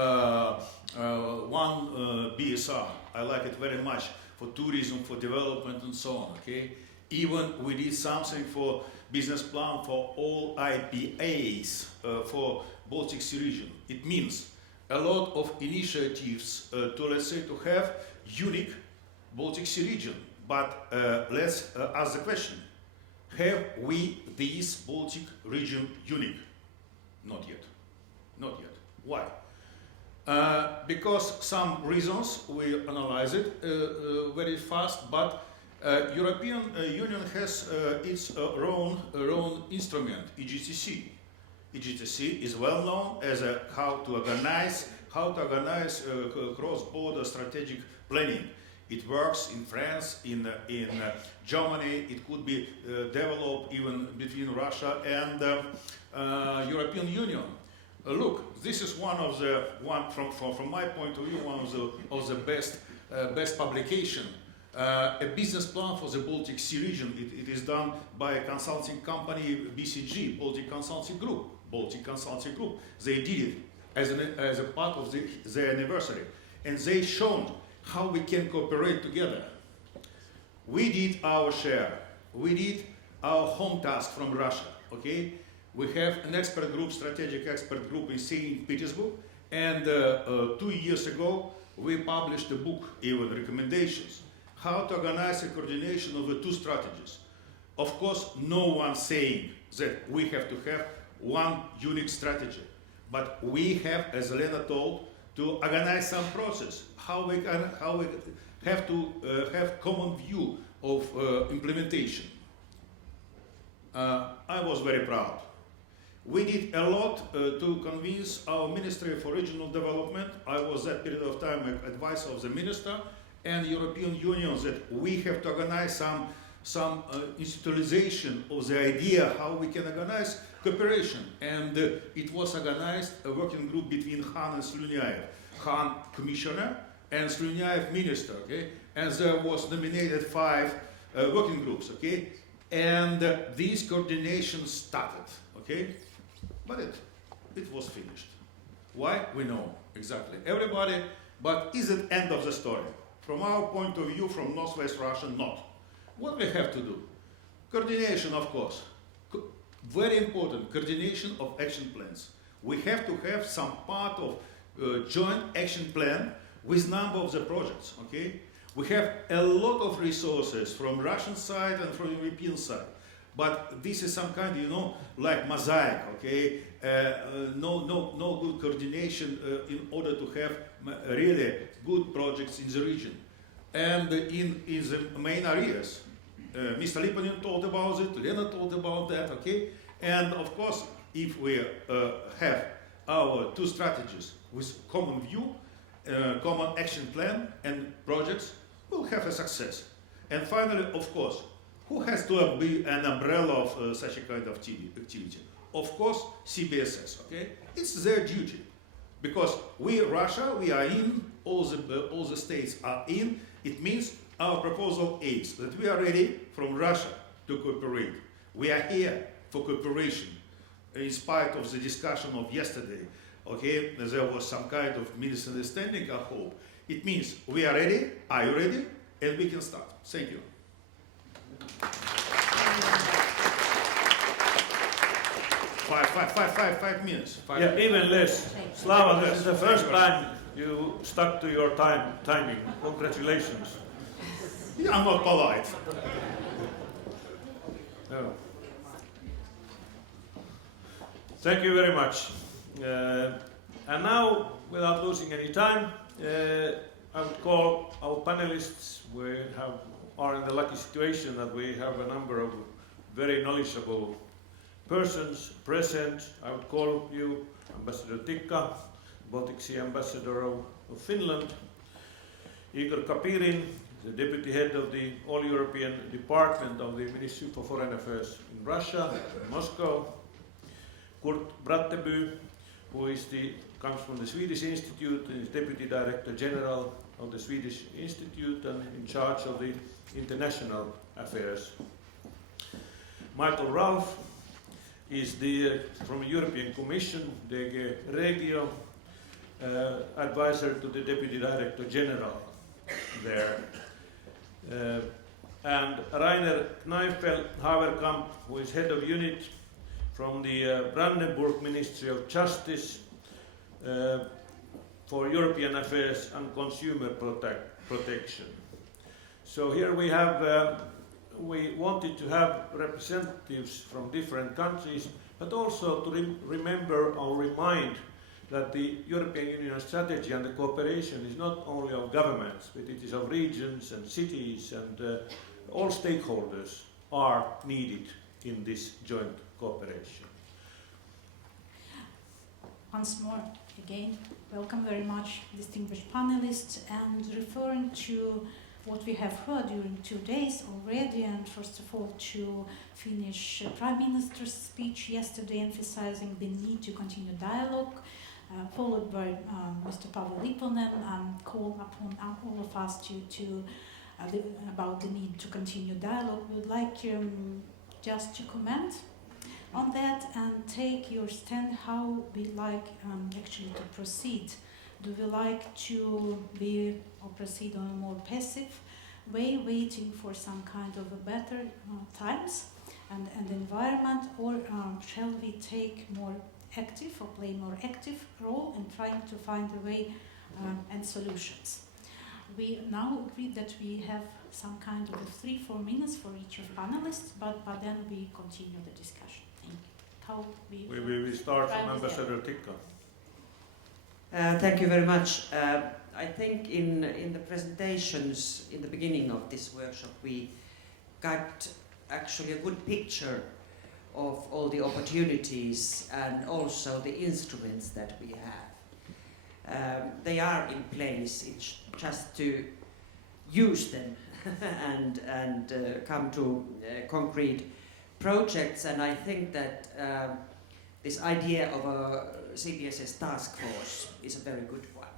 One BSR. I like it very much for tourism, for development and so on, okay? Even we did something for business plan for all IPAs for Baltic Sea region. It means a lot of initiatives to, let's say, to have unique Baltic Sea region. But let's ask the question, have we this Baltic region unique? Not yet. Not yet. Why? Because some reasons, we analyze it very fast, but European Union has its own instrument, EGTC. EGTC is well known as how to organize cross-border strategic planning. It works in France, in Germany. It could be developed even between Russia and European Union. Look, this is from my point of view, one of the best publication. A business plan for the Baltic Sea region. It is done by a consulting company, BCG, Baltic Consulting Group. Baltic Consulting Group. They did it as a part of their anniversary, and they shown how we can cooperate together. We did our share. We did our home task from Russia. Okay. We have an expert group, strategic expert group in St. Petersburg, and 2 years ago we published a book, even recommendations, how to organize a coordination of the two strategies. Of course, no one saying that we have to have one unique strategy, but we have, as Elena told, to organize some process, how we have to have common view of implementation. I was very proud. We did a lot to convince our Ministry for Regional Development. I was that period of time an advisor of the minister and European Union that we have to organize some institutionalization of the idea how we can organize cooperation. And it was organized a working group between Khan and Slunyaev. Khan commissioner and Slunyaev minister, okay? And there was nominated 5 working groups, okay? And this coordination started, okay? But it was finished. Why? We know exactly. Everybody, but is it end of the story? From our point of view, from Northwest Russia, not. What we have to do? Coordination, of course. Very important, coordination of action plans. We have to have some part of joint action plan with number of the projects, okay? We have a lot of resources from Russian side and from European side. But this is some kind, like mosaic, okay? No good coordination in order to have really good projects in the region. And in the main areas, Mr. Lipponen told about it, Lena told about that, okay? And of course, if we have our two strategies with common view, common action plan and projects, we'll have a success. And finally, of course, who has to be an umbrella of such a kind of activity? Of course, CBSS, okay? It's their duty. Because we, Russia, we are in, all the states are in. It means our proposal is that we are ready from Russia to cooperate. We are here for cooperation. In spite of the discussion of yesterday, okay, there was some kind of misunderstanding, I hope. It means we are ready, are you ready? And we can start. Thank you. 5 minutes. Yeah, even less. Slava, this is the first time you stuck to your timing. Congratulations. Yeah, I'm not polite. No. Thank you very much. And now, without losing any time, I would call our panelists. We are in the lucky situation that we have a number of very knowledgeable persons present. I would call you Ambassador Tikka, Baltic Sea Ambassador of Finland, Igor Kapirin, the Deputy Head of the All-European Department of the Ministry for Foreign Affairs in Russia, in Moscow, Kurt Bratteby, who comes from the Swedish Institute and is Deputy Director General of the Swedish Institute and in charge of the international affairs. Michael Ralph is from the European Commission, DG Regio, advisor to the Deputy Director General there. And Rainer Kneifel-Haverkamp, who is head of unit from the Brandenburg Ministry of Justice for European Affairs and Consumer Protection. So here we have, we wanted to have representatives from different countries, but also to remember or remind that the European Union strategy and the cooperation is not only of governments, but it is of regions and cities, and all stakeholders are needed in this joint cooperation. Once more, again, welcome very much, distinguished panelists, and referring to what we have heard during 2 days already, and first of all to Finnish Prime Minister's speech yesterday emphasizing the need to continue dialogue, followed by Mr. Pavel Lipponen, call upon all of us about the need to continue dialogue. We would like just to comment on that and take your stand how we like actually to proceed. Do we like to proceed on a more passive way, waiting for some kind of a better times and environment, or shall we take more active or play more active role in trying to find a way and solutions? We now agree that we have some kind of 3-4 minutes for each of panelists, but then we continue the discussion. How we start from Ambassador Tikka. Thank you very much. I think in the presentations in the beginning of this workshop we got actually a good picture of all the opportunities and also the instruments that we have. They are in place, it's just to use them and come to concrete projects, and I think that this idea of a CBSS task force is a very good one,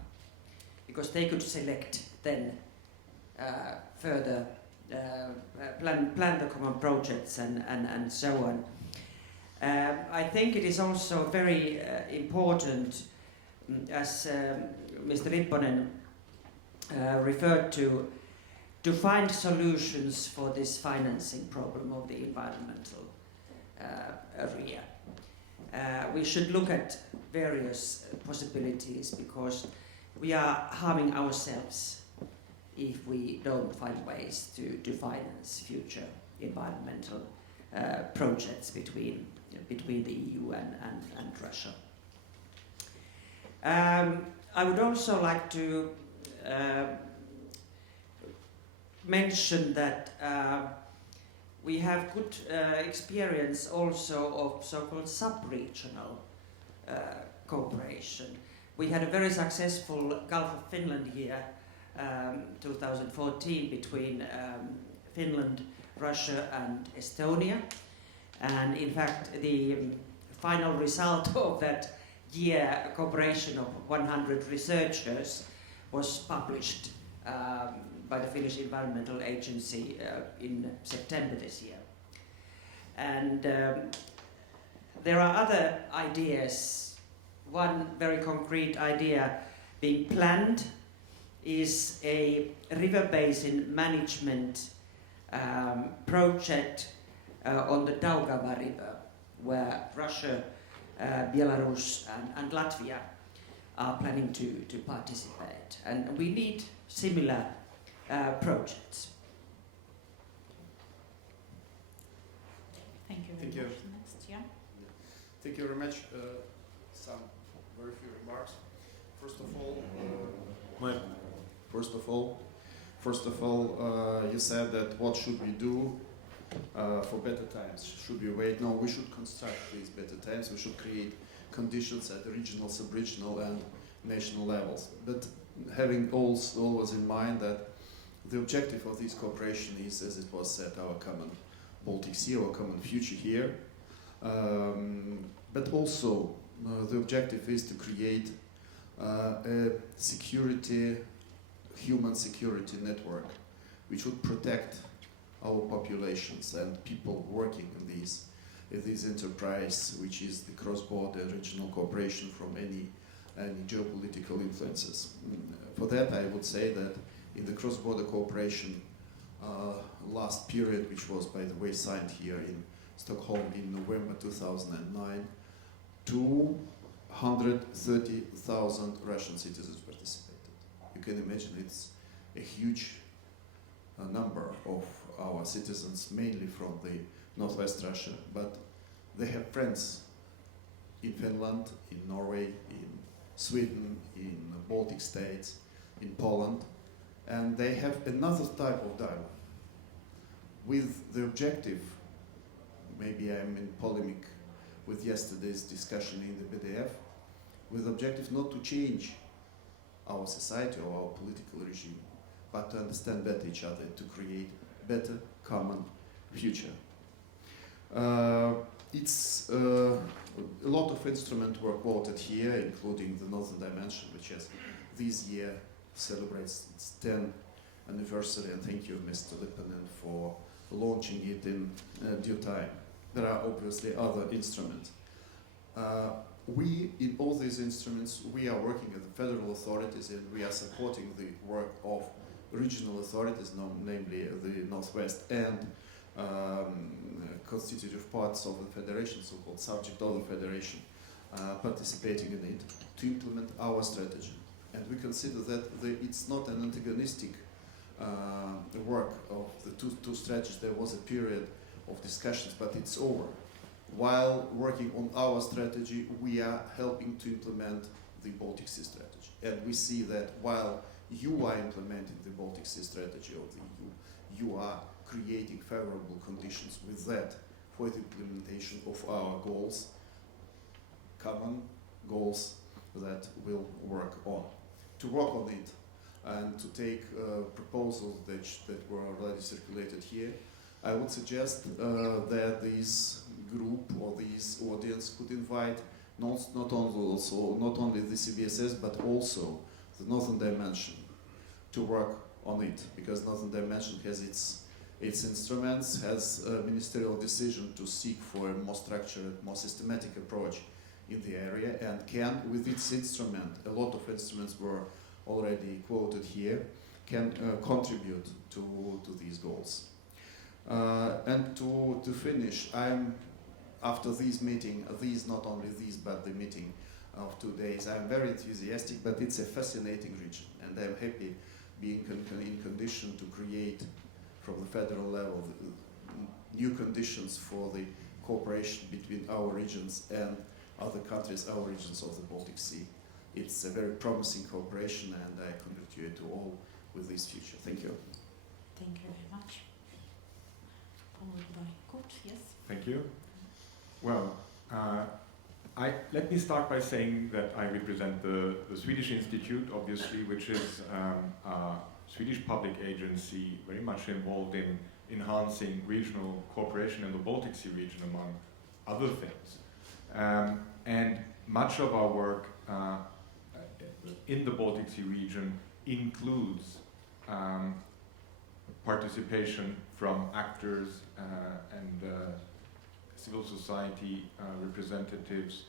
because they could select then further plan the common projects and so on. I think it is also very important, as Mr. Lipponen referred to find solutions for this financing problem of the environmental area. We should look at various possibilities, because we are harming ourselves if we don't find ways to finance future environmental projects between the EU and Russia. I would also like to mention that we have good experience also of so-called sub-regional cooperation. We had a very successful Gulf of Finland year, 2014, between Finland, Russia and Estonia. And in fact, the final result of that year, a cooperation of 100 researchers, was published by the Finnish Environmental Agency in September this year. And there are other ideas. One very concrete idea being planned is a river basin management project on the Daugava River, where Russia, Belarus and Latvia are planning to participate. And we need similar projects. Thank you very Thank you. much. Next, yeah. Thank you very much. Some very few remarks. First of all, you said that what should we do for better times? Should we wait? No, we should construct these better times. We should create conditions at the regional, sub-regional and national levels. But having always in mind that the objective of this cooperation is, as it was said, our common Baltic Sea, our common future here. But also the objective is to create a human security network which would protect our populations and people working in this enterprise, which is the cross-border regional cooperation from any geopolitical influences. For that, I would say that in the cross-border cooperation last period, which was, by the way, signed here in Stockholm in November 2009, 230,000 Russian citizens participated. You can imagine it's a huge number of our citizens, mainly from the northwest Russia, but they have friends in Finland, in Norway, in Sweden, in the Baltic states, in Poland, and they have another type of dialogue with the objective, maybe I'm in polemic with yesterday's discussion in the BDF, with the objective not to change our society or our political regime, but to understand better each other, to create better common future. It's a lot of instruments were quoted here, including the Northern Dimension, which has this year celebrates its 10th anniversary, and thank you, Mr. Lipponen, for launching it in due time. There are obviously other instruments. We, in all these instruments, we are working with the federal authorities, and we are supporting the work of regional authorities, namely the Northwest and constitutive parts of the federation, so-called subject of the federation, participating in it to implement our strategy. And we consider that it's not an antagonistic work of the two strategies. There was a period of discussions, but it's over. While working on our strategy, we are helping to implement the Baltic Sea strategy. And we see that while you are implementing the Baltic Sea strategy of the EU, you are creating favorable conditions with that for the implementation of our goals, common goals that we'll work on. To work on it and to take proposals that were already circulated here, I would suggest that this group or this audience could invite not only the CBSS but also the Northern Dimension to work on it, because Northern Dimension has its instruments, has a ministerial decision to seek for a more structured, more systematic approach in the area, and can, with its instrument, a lot of instruments were already quoted here, can contribute to these goals. And to finish, after this meeting, not only this, but the meeting of 2 days, I'm very enthusiastic, but it's a fascinating region, and I'm happy being in condition to create from the federal level new conditions for the cooperation between our regions and other countries, our regions of the Baltic Sea. It's a very promising cooperation, and I congratulate you all with this future. Thank you. Thank you very much. Followed by Kurt, yes. Thank you. Well, let me start by saying that I represent the Swedish Institute, obviously, which is a Swedish public agency very much involved in enhancing regional cooperation in the Baltic Sea region, among other things. And much of our work in the Baltic Sea region includes participation from actors and civil society representatives,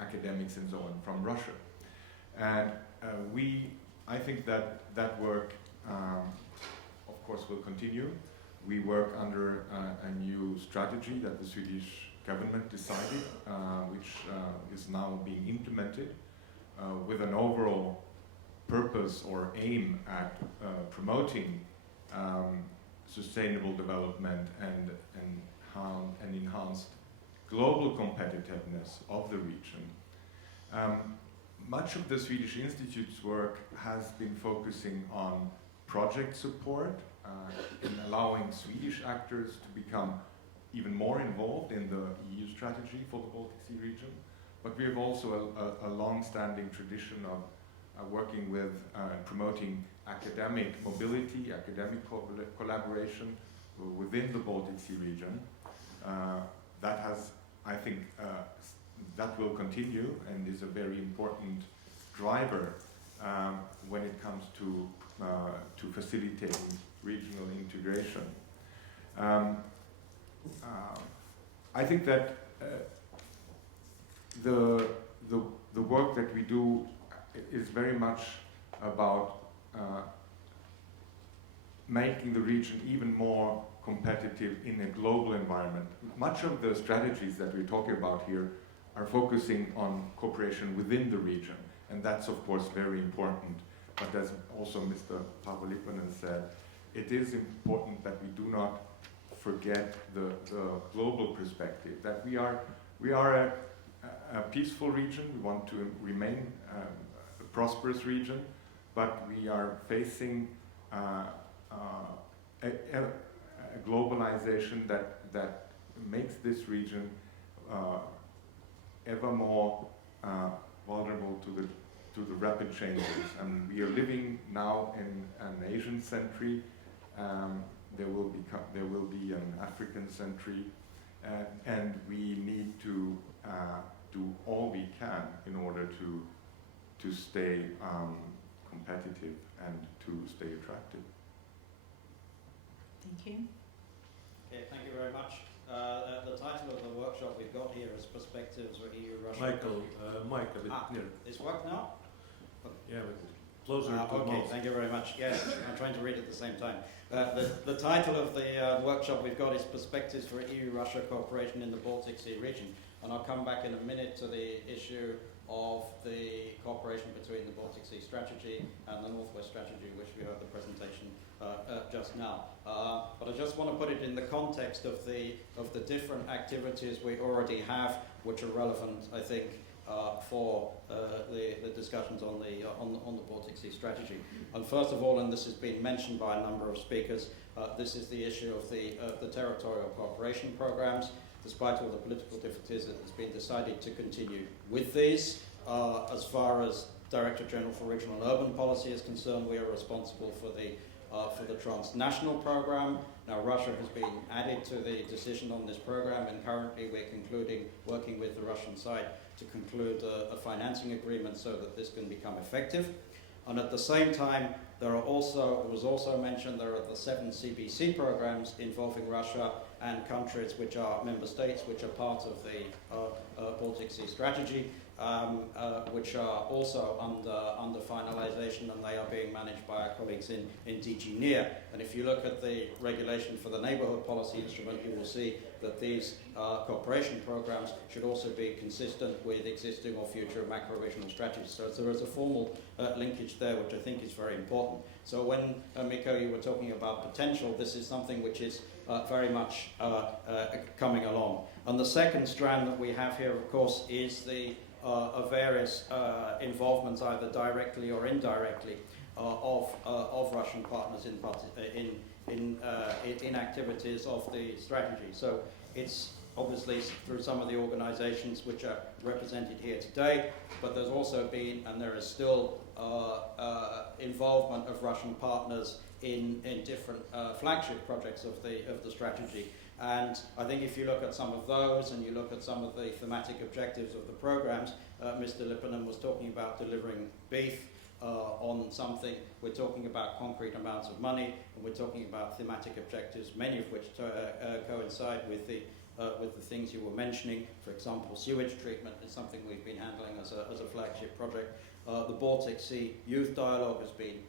academics and so on from Russia. And I think that work, of course, will continue. We work under a new strategy that the Swedish government decided, which is now being implemented with an overall purpose or aim at promoting sustainable development and enhanced global competitiveness of the region. Much of the Swedish Institute's work has been focusing on project support in allowing Swedish actors to become even more involved in the EU strategy for the Baltic Sea region. But we have also a long-standing tradition of working with promoting academic mobility, academic collaboration within the Baltic Sea region. That has, I think, that will continue and is a very important driver when it comes to facilitating regional integration. I think that the work that we do is very much about making the region even more competitive in a global environment. Much of the strategies that we're talking about here are focusing on cooperation within the region, and that's of course very important. But as also Mr. Paavo-Lipponen said, it is important that we do not forget the global perspective, that we are a peaceful region, we want to remain a prosperous region, but we are facing a globalization that makes this region ever more vulnerable to the rapid changes. And we are living now in an Asian century. There will be an African century, and we need to do all we can in order to stay competitive and to stay attractive. Thank you. Okay, thank you very much. The title of the workshop we've got here is Perspectives for EU-Russia. Michael, Mike, a bit near. It's work now? Yeah, but closer to the okay, mouth. thank you very much. Yes, I'm trying to read at the same time. The title of the workshop we've got is Perspectives for EU-Russia Cooperation in the Baltic Sea region. And I'll come back in a minute to the issue of the cooperation between the Baltic Sea strategy and the Northwest strategy, which we heard the presentation just now. But I just want to put it in the context of the different activities we already have, which are relevant, I think, for the discussions on the Baltic Sea strategy. And first of all, and this has been mentioned by a number of speakers, this is the issue of the territorial cooperation programs. Despite all the political difficulties, it has been decided to continue with these. As far as Director General for Regional and Urban Policy is concerned, we are responsible for the transnational program. Now, Russia has been added to the decision on this program, and currently we're working with the Russian side to conclude a financing agreement so that this can become effective. And at the same time, it was also mentioned, there are the 7 CBC programs involving Russia and countries which are member states, which are part of the Baltic Sea strategy. which are also under finalisation, and they are being managed by our colleagues in DG NEAR. And if you look at the regulation for the neighbourhood policy instrument, you will see that these cooperation programmes should also be consistent with existing or future macro-regional strategies. So there is a formal linkage there, which I think is very important. So when, Mikko, you were talking about potential, this is something which is very much coming along. And the second strand that we have here, of course, is the various involvements, either directly or indirectly, of Russian partners in activities of the strategy. So it's obviously through some of the organisations which are represented here today, but there's also been, and there is still, involvement of Russian partners in different flagship projects of the strategy. And I think if you look at some of those and you look at some of the thematic objectives of the programs, Mr. Lipponen was talking about delivering beef on something. We're talking about concrete amounts of money, and we're talking about thematic objectives, many of which coincide with the things you were mentioning. For example, sewage treatment is something we've been handling as a flagship project. The Baltic Sea Youth Dialogue has been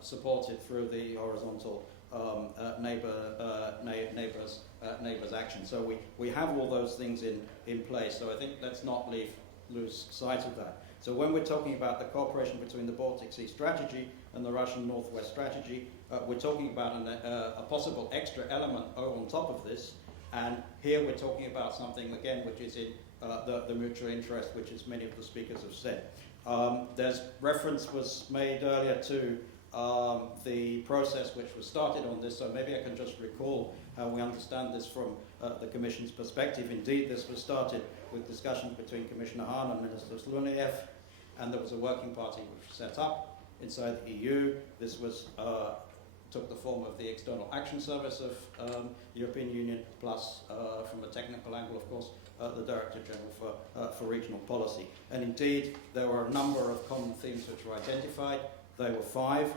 supported through the horizontal neighbours action. So we have all those things in place. So I think let's not lose sight of that. So when we're talking about the cooperation between the Baltic Sea strategy and the Russian Northwest strategy, we're talking about a possible extra element on top of this. And here we're talking about something, again, which is in the mutual interest, which as many of the speakers have said. There's reference was made earlier to the process which was started on this, so maybe I can just recall how we understand this from the Commission's perspective. Indeed, this was started with discussions between Commissioner Hahn and Minister Sluniev, and there was a working party which was set up inside the EU. This was took the form of the External Action Service of the European Union, plus from a technical angle, of course, the Director General for Regional Policy. And indeed, there were a number of common themes which were identified. They were 5.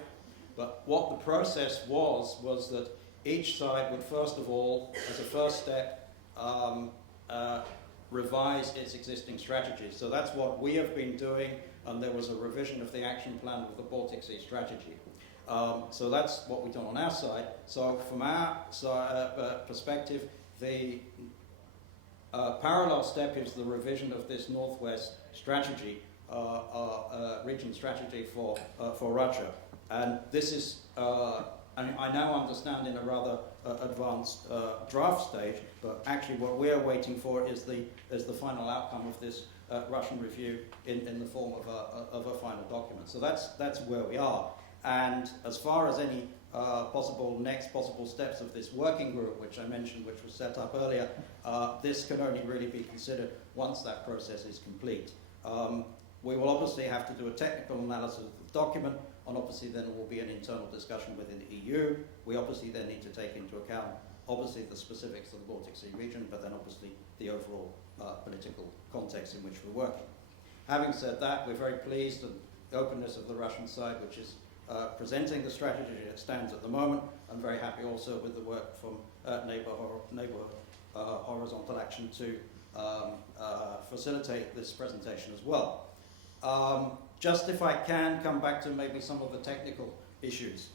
But what the process was that each side would first of all, as a first step, revise its existing strategies. So that's what we have been doing, and there was a revision of the action plan of the Baltic Sea strategy. So that's what we've done on our side. So from our perspective, the parallel step is the revision of this Northwest strategy, region strategy for Russia. And this is, I now understand in a rather advanced draft stage, but actually what we're waiting for is the final outcome of this Russian review in the form of a final document. So that's where we are. And as far as any next possible steps of this working group, which I mentioned, which was set up earlier, this can only really be considered once that process is complete. We will obviously have to do a technical analysis of the document, and obviously then there will be an internal discussion within the EU. We obviously then need to take into account, obviously, the specifics of the Baltic Sea region, but then obviously the overall political context in which we're working. Having said that, we're very pleased at the openness of the Russian side, which is presenting the strategy as it stands at the moment. I'm very happy also with the work from neighbourhood horizontal action to facilitate this presentation as well. Just if I can come back to maybe some of the technical issues,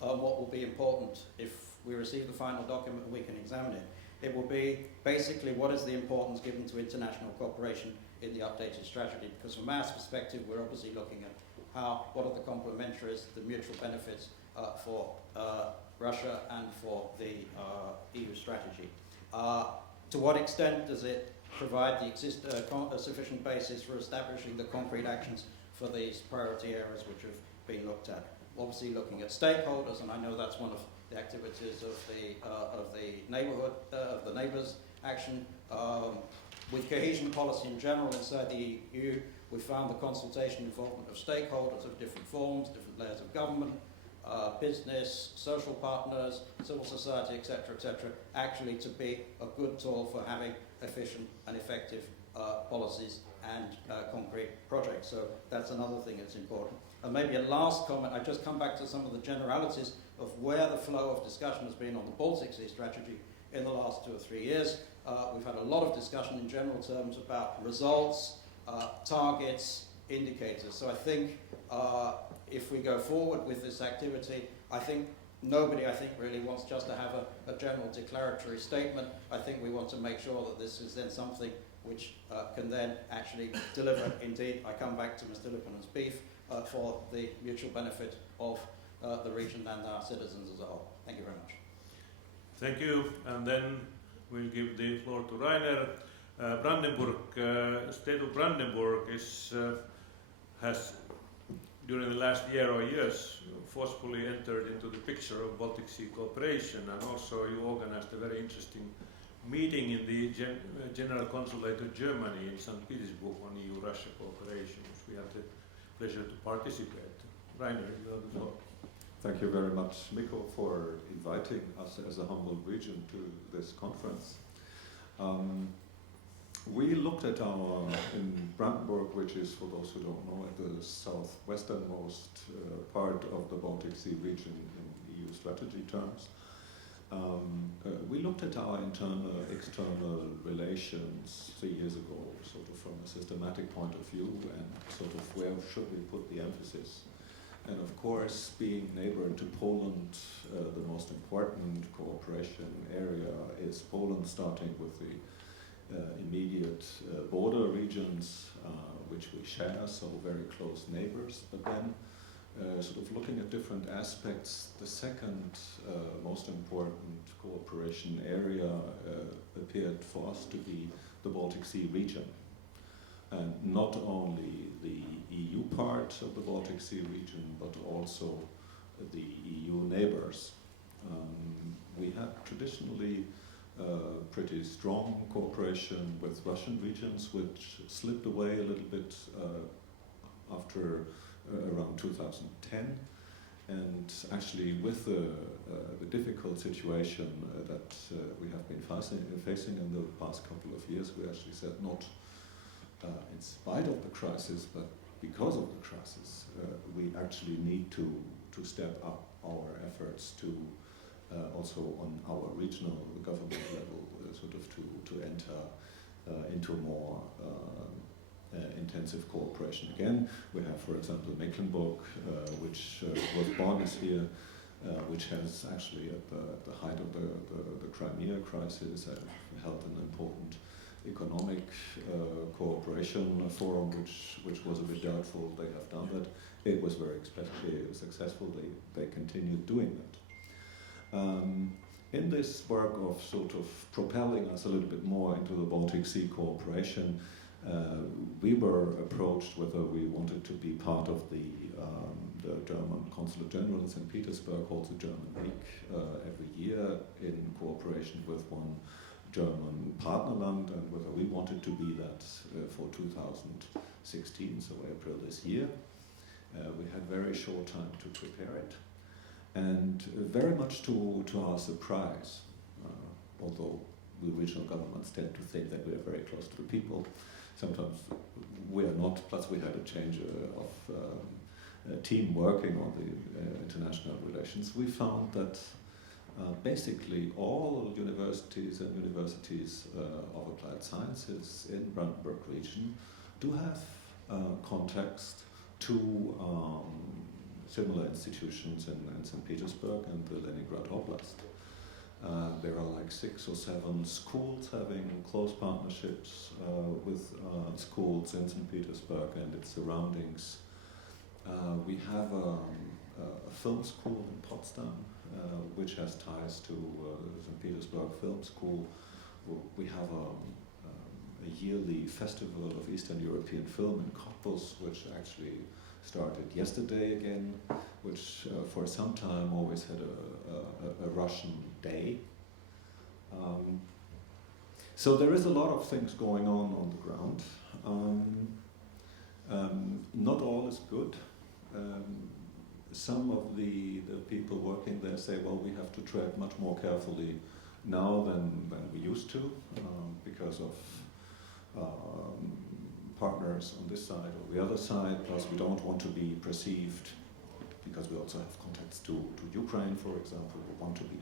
what will be important if we receive the final document and we can examine it. It will be basically what is the importance given to international cooperation in the updated strategy, because from our perspective we're obviously looking at what are the complementaries, the mutual benefits for Russia and for the EU strategy. To what extent does it provide a sufficient basis for establishing the concrete actions for these priority areas which have been looked at? Obviously looking at stakeholders, and I know that's one of the activities of the neighbours action. With cohesion policy in general inside the EU, we found the consultation involvement of stakeholders of different forms, different layers of government, business, social partners, civil society, etc., actually to be a good tool for having efficient and effective policies and concrete projects. So that's another thing that's important. And maybe a last comment, I just come back to some of the generalities of where the flow of discussion has been on the Baltic Sea strategy in the last 2 or 3 years. We've had a lot of discussion in general terms about results, targets, indicators. So I think if we go forward with this activity, I think nobody, really wants just to have a general declaratory statement. I think we want to make sure that this is then something which can then actually deliver, indeed, I come back to Mr. Lippanen's beef, for the mutual benefit of the region and our citizens as a whole. Thank you very much. Thank you, and then we'll give the floor to Rainer. Brandenburg, state of Brandenburg has during the last year or years forcefully entered into the picture of Baltic Sea cooperation, and also you organized a very interesting meeting in the General Consulate of Germany in St. Petersburg on EU-Russia cooperation, which we had the pleasure to participate. Rainer, you have the floor. Thank you very much, Mikko, for inviting us as a humble region to this conference. We looked at in Brandenburg, which is, for those who don't know, at the southwesternmost part of the Baltic Sea region in EU strategy terms. We looked at our internal, external relations 3 years ago, sort of from a systematic point of view, and sort of where should we put the emphasis. And of course, being neighbor to Poland, the most important cooperation area is Poland, starting with the immediate border regions, which we share, so very close neighbors. But then, sort of looking at different aspects, the second most important cooperation area appeared for us to be the Baltic Sea region. And not only the EU part of the Baltic Sea region, but also the EU neighbors. We had traditionally pretty strong cooperation with Russian regions, which slipped away a little bit after around 2010. And actually with the difficult situation that we have been facing in the past couple of years, we actually said not in spite of the crisis, but because of the crisis, we actually need to step up our efforts to also on our regional government level, sort of to enter into more intensive cooperation again. We have, for example, Mecklenburg, which was Borges here, which has actually at the height of the Crimea crisis held an important economic cooperation forum, which was a bit doubtful. They have done that. It was very successful. They continued doing that. In this work of sort of propelling us a little bit more into the Baltic Sea cooperation, we were approached whether we wanted to be part of the German Consulate General in St. Petersburg holds a German week every year in cooperation with one German partnerland, and whether we wanted to be that for 2016, so April this year. We had very short time to prepare it, and very much to our surprise, although we regional governments tend to think that we are very close to the people, sometimes we are not, plus we had a change of team working on the international relations. We found that basically all universities and universities of applied sciences in Brandenburg region do have contacts to similar institutions in St. Petersburg and the Leningrad Oblast. There are like 6 or 7 schools having close partnerships with schools in St. Petersburg and its surroundings. We have a film school in Potsdam, which has ties to St. Petersburg Film School. We have a yearly festival of Eastern European film in Cottbus, which actually started yesterday again, which for some time always had a Russian day. So there is a lot of things going on the ground. Not all is good. Some of the people working there say, well, we have to tread much more carefully now than we used to because of partners on this side or the other side, plus we don't want to be perceived, because we also have contacts to Ukraine, for example, we want to be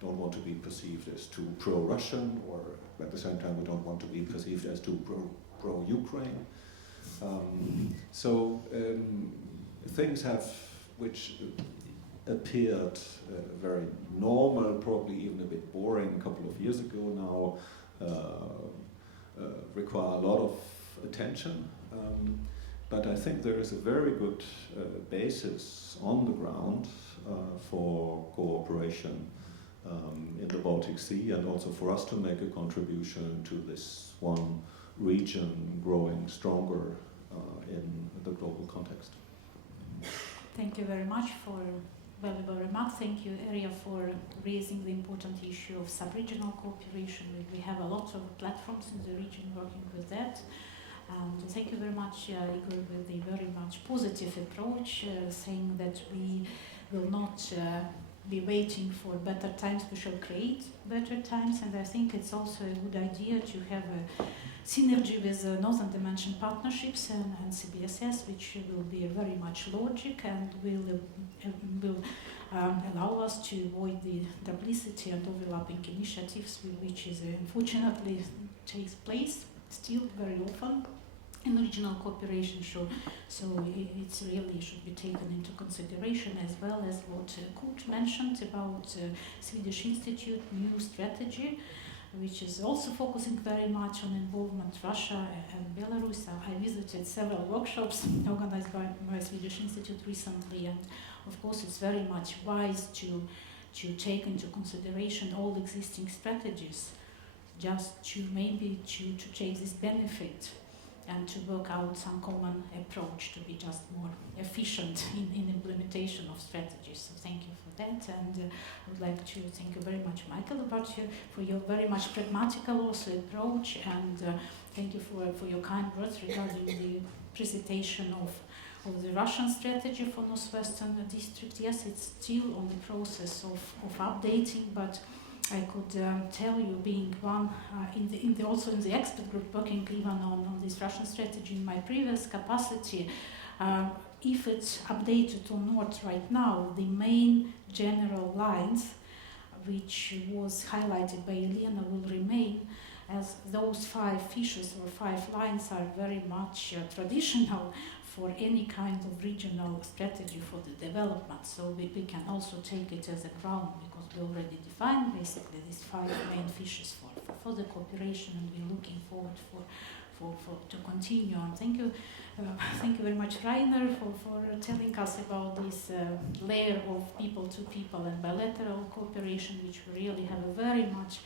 don't want to be perceived as too pro-Russian, or at the same time we don't want to be perceived as too pro-Ukraine. Things which appeared very normal, probably even a bit boring a couple of years ago now, require a lot of attention. But I think there is a very good basis on the ground for cooperation in the Baltic Sea, and also for us to make a contribution to this one region growing stronger in the global context. Thank you very much for valuable remarks. Thank you, Arya, for raising the important issue of sub-regional cooperation. We have a lot of platforms in the region working with that. And thank you very much, Igor, with the very much positive approach, saying that we will not be waiting for better times, we shall create better times. And I think it's also a good idea to have a synergy with Northern Dimension partnerships and CBSS, which will be very much logic and will allow us to avoid the duplicity and overlapping initiatives, which is unfortunately takes place still very often in regional cooperation. So it's really should be taken into consideration, as well as what Kurt mentioned about Swedish Institute new strategy, which is also focusing very much on involvement Russia and Belarus. I visited several workshops organized by Swedish Institute recently, and of course it's very much wise to take into consideration all existing strategies, just to maybe to take this benefit and to work out some common approach to be just more efficient in implementation of strategies. So thank you for that, and I would like to thank you very much, Michael, for your very much pragmatical also approach, and thank you for your kind words regarding the presentation of the Russian strategy for Northwestern District. Yes, it's still on the process of updating, but I could tell you, being one also in the expert group working even on this Russian strategy in my previous capacity, if it's updated or not right now, the main general lines, which was highlighted by Elena, will remain, as those 5 fishes or 5 lines are very much traditional for any kind of regional strategy for the development. So we can also take it as a ground, because we already defined basically these 5 main fishes for the cooperation, and we're looking forward to continue on. Thank you very much, Rainer, for telling us about this layer of people-to-people and bilateral cooperation, which we really have a very much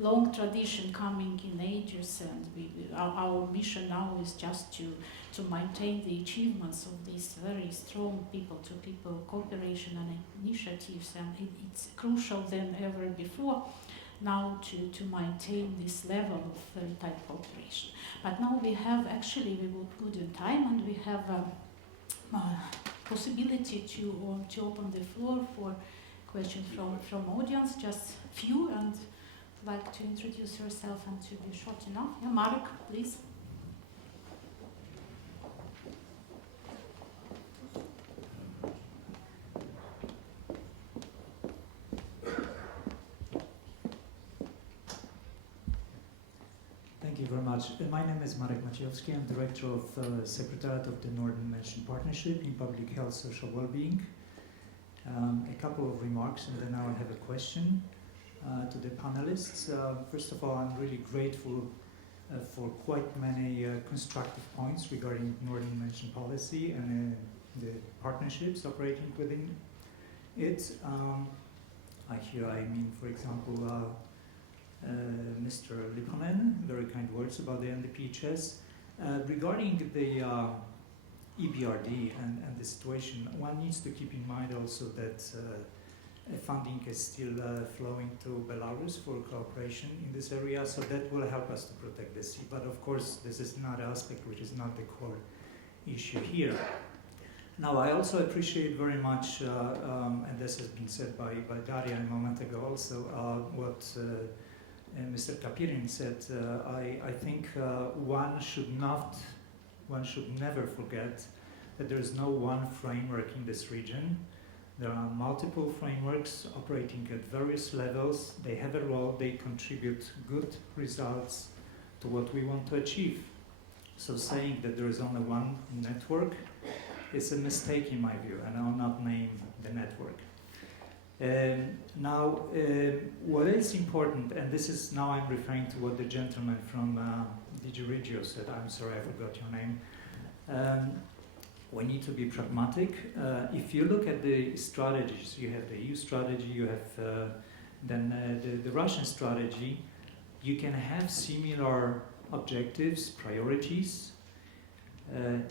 long tradition coming in ages, and our mission now is just to maintain the achievements of these very strong people-to-people cooperation and initiatives, and it's crucial than ever before now to maintain this level of very tight cooperation. But now we have we will good in time, and we have possibility to open the floor for questions from audience, just few, and like to introduce yourself and to be short enough. Yeah, Marek, please. Thank you very much. My name is Marek Maciejowski. I'm director of Secretariat of the Northern Dimension Partnership in Public Health, Social Wellbeing. A couple of remarks, and then now I have a question to the panelists. First of all, I'm really grateful for quite many constructive points regarding Northern Dimension policy and the partnerships operating within it. I mean, for example, Mr. Lipponen, very kind words about the NDPHS. Regarding the EBRD and the situation, one needs to keep in mind also that funding is still flowing to Belarus for cooperation in this area, so that will help us to protect the sea. But of course, this is another aspect which is not the core issue here. Now, I also appreciate very much, and this has been said by Daria a moment ago also, what Mr. Kapirin said. I think one should never forget that there is no one framework in this region. There are multiple frameworks operating at various levels. They have a role, they contribute good results to what we want to achieve. So saying that there is only one network is a mistake in my view, and I'll not name the network. Now, what is important, and this is now I'm referring to what the gentleman from DG Regio said, I'm sorry I forgot your name. We need to be pragmatic. If you look at the strategies, you have the EU strategy, you have then the Russian strategy, you can have similar objectives, priorities.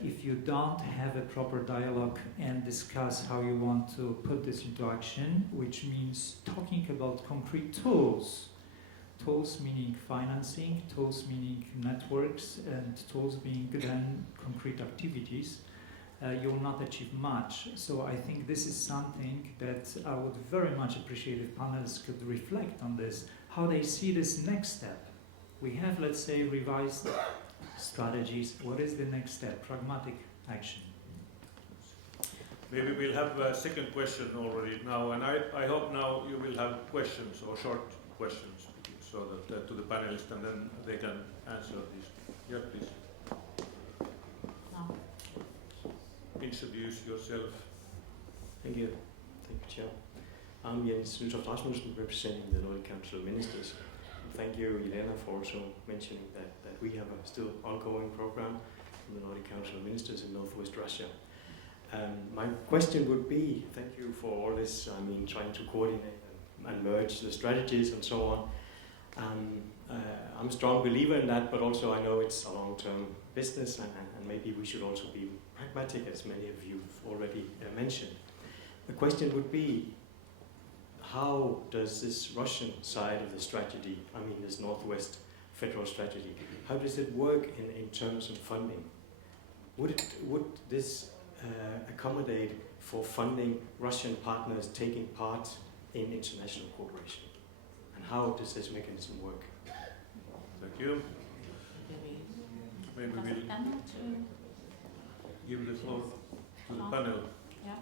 If you don't have a proper dialogue and discuss how you want to put this into action, which means talking about concrete tools, tools meaning financing, tools meaning networks, and tools being then concrete activities, you will not achieve much. So I think this is something that I would very much appreciate if panelists could reflect on this, how they see this next step. We have, let's say, revised strategies. What is the next step? Pragmatic action. Maybe we'll have a second question already now, and I hope now you will have questions or short questions, so that to the panelists, and then they can answer these. Yeah, please. No. Introduce yourself. Thank you. Thank you, Chair. I'm Jens Nytoft Rasmussen, representing the Nordic Council of Ministers. Thank you, Elena, for also mentioning that we have a still ongoing program from the Nordic Council of Ministers in Northwest Russia. My question would be, thank you for all this, trying to coordinate and merge the strategies and so on. I'm a strong believer in that, but also I know it's a long-term business, and maybe we should also be pragmatic, as many of you have already mentioned. The question would be, how does this Russian side of the strategy, this Northwest federal strategy, how does it work in terms of funding? Would this accommodate for funding Russian partners taking part in international cooperation? And how does this mechanism work? Thank you. Maybe we'll give the floor to the panel. Yeah.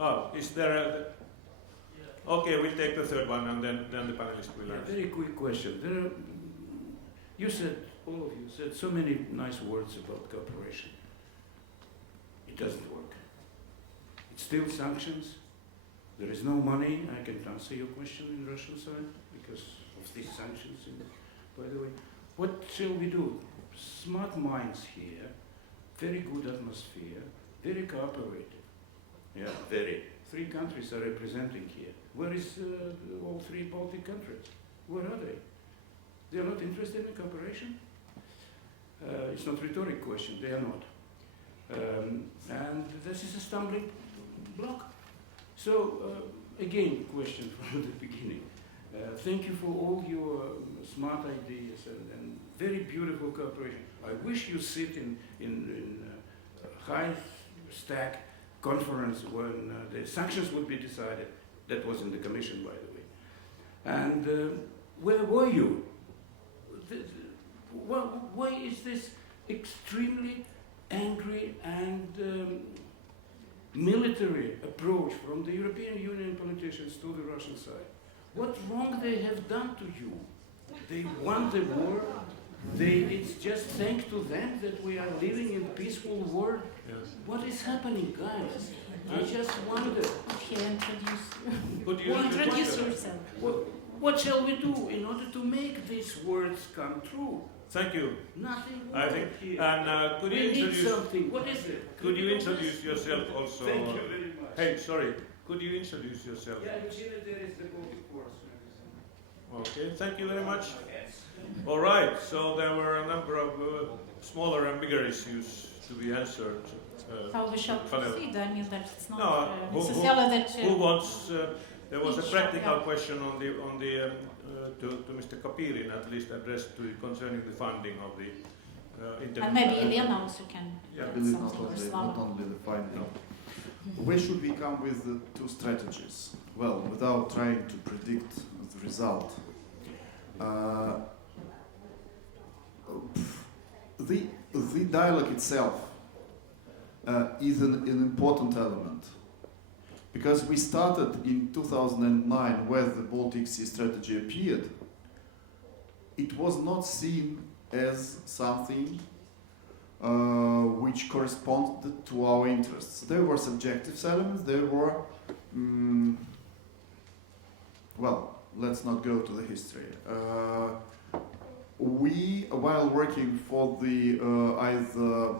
Oh, is there a... Okay, we'll take the third one, and then the panelists will answer. Very quick question. You said, all of you said so many nice words about cooperation. It doesn't work. It's still sanctions. There is no money. I can answer your question in Russian side because of these sanctions. By the way, what shall we do? Smart minds here, very good atmosphere, very cooperative. Yeah, very. 3 countries are representing here. Where is all 3 Baltic countries? Where are they? They are not interested in cooperation? It's not a rhetoric question, they are not. And this is a stumbling block. So, again, question from the beginning. Thank you for all your smart ideas and very beautiful cooperation. I wish you sit in high stack conference when the sanctions would be decided. That was in the Commission, by the way. And where were you? Why is this extremely angry and military approach from the European Union politicians to the Russian side? What wrong they have done to you? They won the war. It's just thanks to them that we are living in a peaceful world. Yes. What is happening, guys? I just wonder. Introduce yourself. What shall we do in order to make these words come true? Thank you. Nothing. I think. Here. And could you introduce something? What is it? Could you introduce yourself also? Thank you very much. Hey, sorry. Could you introduce yourself? Yeah, in Chile there is the Baltic course. Okay. Thank you very much. All right. So there were a number of smaller and bigger issues to be answered. How we shall proceed? I mean, that's not No, necessarily that. Who wants? There was a each, practical yeah. question on the to Mr. Kapirin, at least addressed to concerning the funding of the internet. And maybe Elena also can I add believe something, or Slava. not only the finding. Where should we come with the 2 strategies? Well, without trying to predict the result. The dialogue itself is an important element. Because we started in 2009 when the Baltic Sea strategy appeared, it was not seen as something which corresponded to our interests. There were subjective elements, there were, well, let's not go to the history. We, while working for the either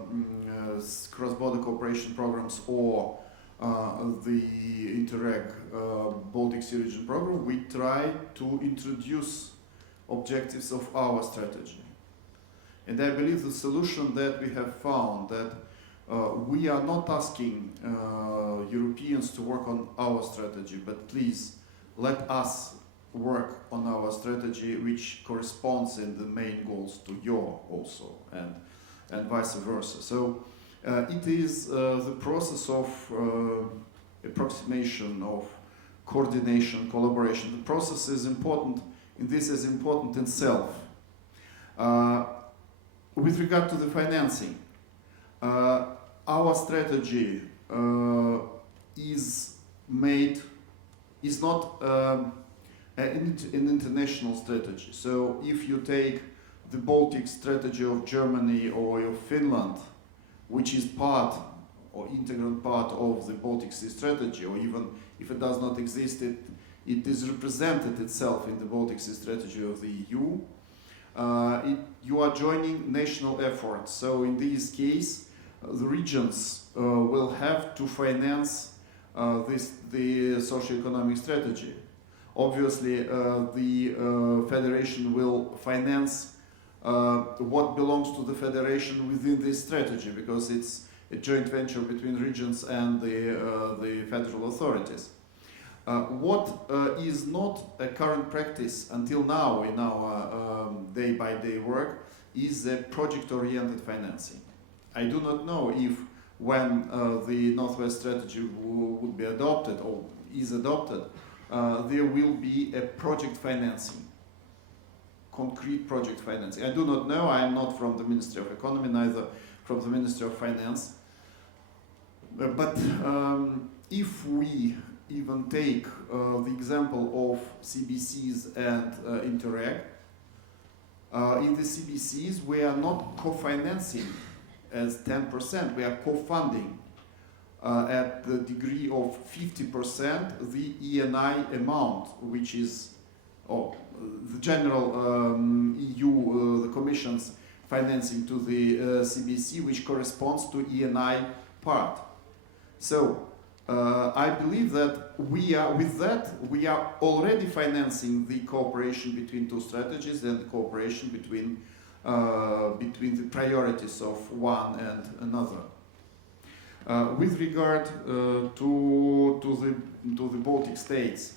cross-border cooperation programs or the Interreg Baltic Sea region program, we try to introduce objectives of our strategy. And I believe the solution that we have found that we are not asking Europeans to work on our strategy, but please let us work on our strategy which corresponds in the main goals to your also, and vice versa. So it is the process of approximation, of coordination, collaboration. The process is important, and this is important in itself. With regard to the financing, our strategy is not an international strategy. So if you take the Baltic strategy of Germany or of Finland, which is part or integral part of the Baltic Sea strategy, or even if it does not exist, it is represented itself in the Baltic Sea strategy of the EU. You are joining national efforts. So in this case, the regions will have to finance the socio-economic strategy. Obviously, the federation will finance what belongs to the federation within this strategy, because it's a joint venture between regions and the federal authorities. What is not a current practice until now in our day-by-day work is a project-oriented financing. I do not know if when the Northwest strategy would be adopted or is adopted, there will be a project financing, concrete project financing. I do not know. I am not from the Ministry of Economy, neither from the Ministry of Finance. But if we even take the example of CBCs and Interreg, in the CBCs we are not co-financing as 10%, we are co-funding at the degree of 50% the ENI amount, which is the general EU, the Commission's financing to the CBC, which corresponds to ENI part. So I believe that we are already financing the cooperation between two strategies and the cooperation between the priorities of one and another. With regard to the Baltic states,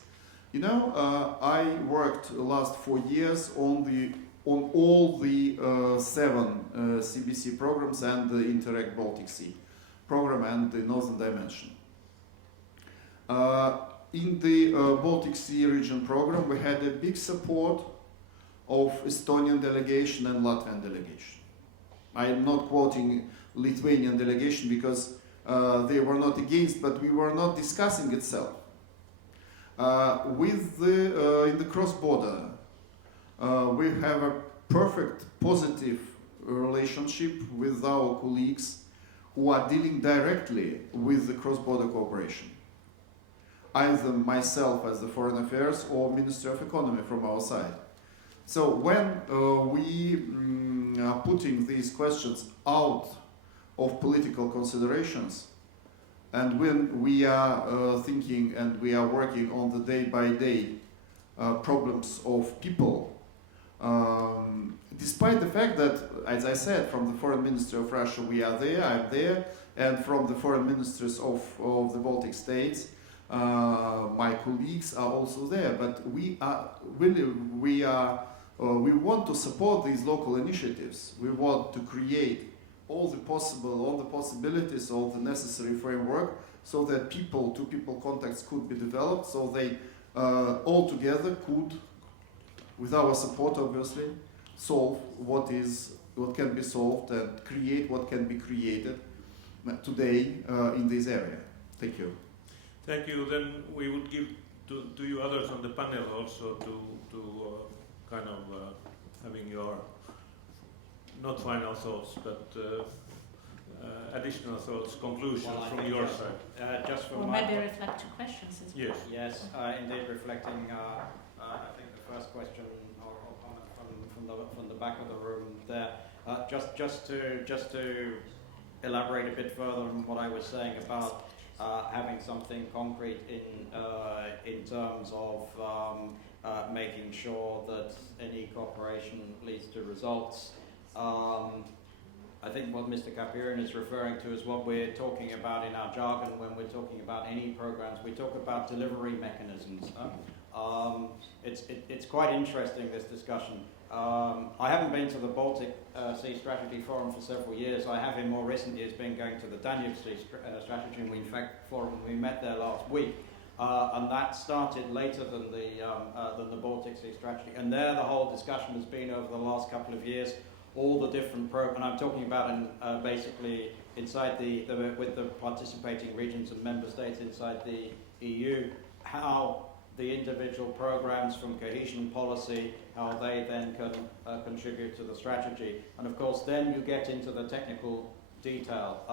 you know, I worked the last 4 years on all the 7 CBC programs and the Interreg Baltic Sea program and the Northern Dimension. In the Baltic Sea region program, we had a big support of Estonian delegation and Latvian delegation. I am not quoting Lithuanian delegation because they were not against, but we were not discussing itself. In the cross-border, we have a perfect positive relationship with our colleagues who are dealing directly with the cross-border cooperation. Either myself as the Foreign Affairs or Ministry of Economy from our side. So when we are putting these questions out of political considerations, and when we are thinking and we are working on the day-by-day problems of people, despite the fact that, as I said, from the Foreign Ministry of Russia we are there, I'm there, and from the Foreign Ministries of the Baltic states, my colleagues are also there, but we want to support these local initiatives. We want to create all the possibilities, all the necessary framework, so that people-to-people contacts could be developed, so they all together could, with our support obviously, solve what can be solved and create what can be created today in this area. Thank you. Thank you. Then we would give to you others on the panel also to kind of having your not final thoughts, but additional thoughts, conclusions from your side. Just from or my maybe reflect to questions as well. Yes. Yes, indeed, reflecting. I think the first question or comment from the back of the room there. Just to elaborate a bit further on what I was saying about having something concrete in terms of making sure that any cooperation leads to results. I think what Mr. Kapirin is referring to is what we're talking about in our jargon when we're talking about any programs. We talk about delivery mechanisms. It's quite interesting, this discussion. I haven't been to the Baltic Sea Strategy Forum for several years. I have in more recent years been going to the Danube Sea Strategy Forum. We met there last week. And that started later than the Baltic Sea Strategy. And there the whole discussion has been over the last couple of years, all the different programs, and I'm talking about basically inside with the participating regions and member states inside the EU, how the individual programs from cohesion policy, how they then can contribute to the strategy. And of course then you get into the technical detail.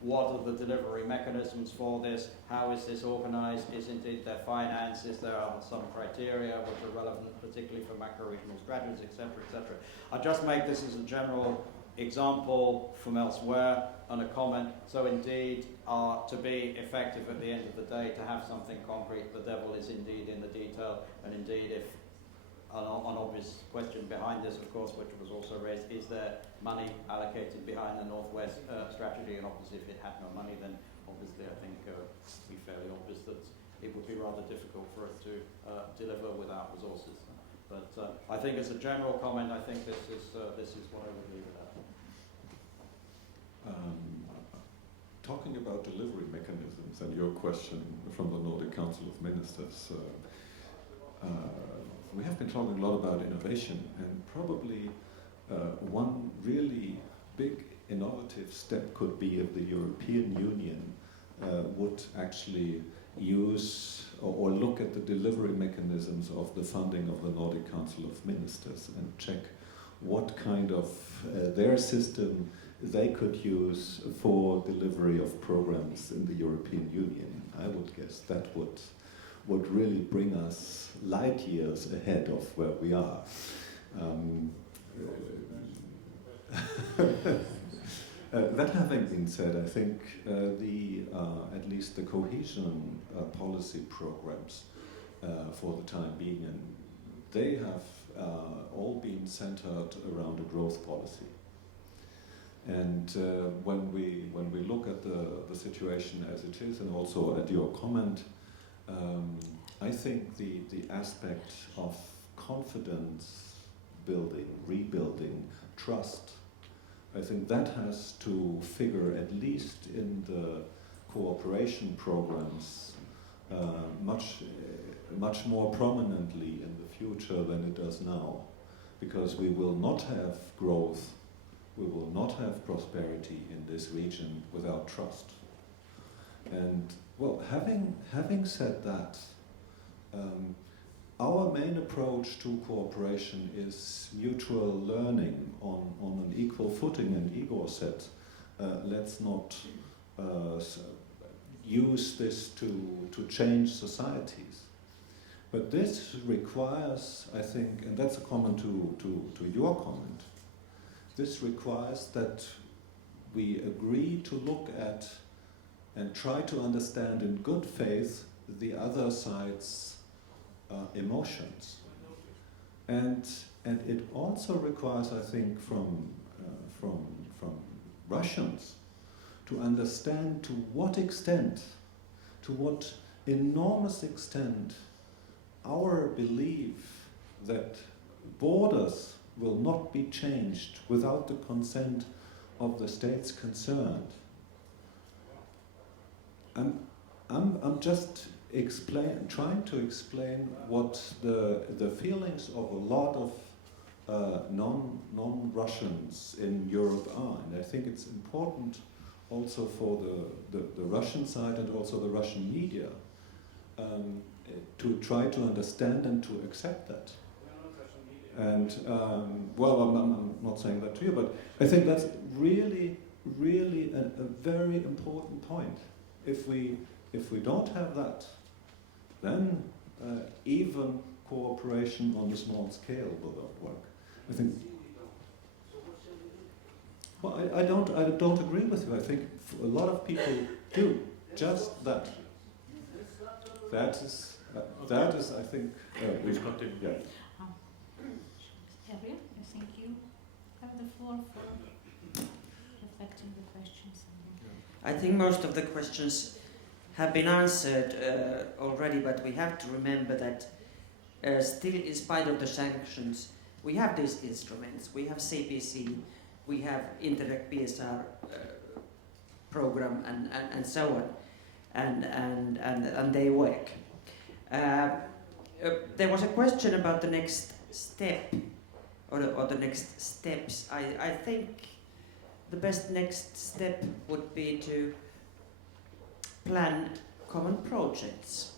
What are the delivery mechanisms for this? How is this organized? Is indeed there finance? Is there some criteria which are relevant, particularly for macro-regional strategies, etc., etc.? I just make this as a general example from elsewhere and a comment. So indeed, to be effective at the end of the day, to have something concrete, the devil is indeed in the detail. And indeed, if an obvious question behind this, of course, which was also raised, is there money allocated behind the Northwest strategy? And obviously, if it had no money, then obviously I think it would be fairly obvious that it would be rather difficult for it to deliver without resources. But I think as a general comment, I think this is what I would leave it at. Talking about delivery mechanisms and your question from the Nordic Council of Ministers, we have been talking a lot about innovation, and probably one really big innovative step could be if the European Union would actually use or look at the delivery mechanisms of the funding of the Nordic Council of Ministers and check what kind of their system they could use for delivery of programs in the European Union. I would guess that would really bring us light years ahead of where we are. That having been said, I think at least the cohesion policy programs for the time being, and they have all been centered around a growth policy. And when we look at the situation as it is, and also at your comment, I think the aspect of confidence building, rebuilding, trust, I think that has to figure at least in the cooperation programs much more prominently in the future than it does now, because we will not have growth, we will not have prosperity in this region without trust. And well, having said that, our main approach to cooperation is mutual learning on an equal footing, and Igor said, let's not use this to change societies. But this requires, I think, and that's a comment to your comment, this requires that we agree to look at and try to understand in good faith the other side's emotions. And it also requires, I think, from Russians to understand to what extent, to what enormous extent our belief that borders will not be changed without the consent of the states concerned. I'm just trying to explain what the feelings of a lot of non-Russians in Europe are, and I think it's important also for the Russian side and also the Russian media to try to understand and to accept that. And well, I'm not saying that to you, but I think that's really a very important point. If we don't have that, then even cooperation on a small scale will not work. I think. Well, I don't agree with you. I think a lot of people do just that. That is, I think. Please continue. Yeah. Ariel, I think you have the floor for reflecting the questions. I think most of the questions have been answered already, but we have to remember that still, in spite of the sanctions, we have these instruments. We have CPC, we have EUSBSR program, and so on, and they work. There was a question about the next step, or the next steps. I think the best next step would be to plan common projects.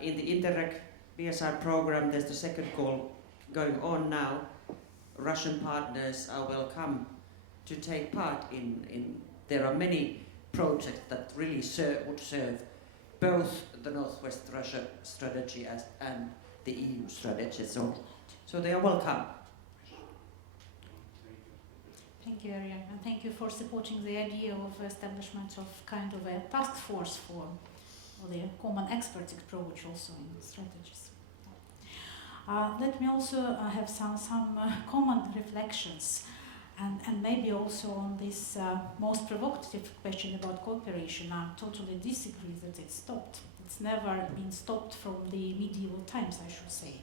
In the EUSBSR program, there's the second call going on now. Russian partners are welcome to take part in. There are many projects that really would serve both the Northwest Russia strategy and the EU strategy. So they are welcome. Thank you, Ariel, and thank you for supporting the idea of establishment of kind of a task force for the common expert approach also in strategies. Let me also have some common reflections, and maybe also on this most provocative question about cooperation. I totally disagree that it stopped. It's never been stopped from the medieval times, I should say.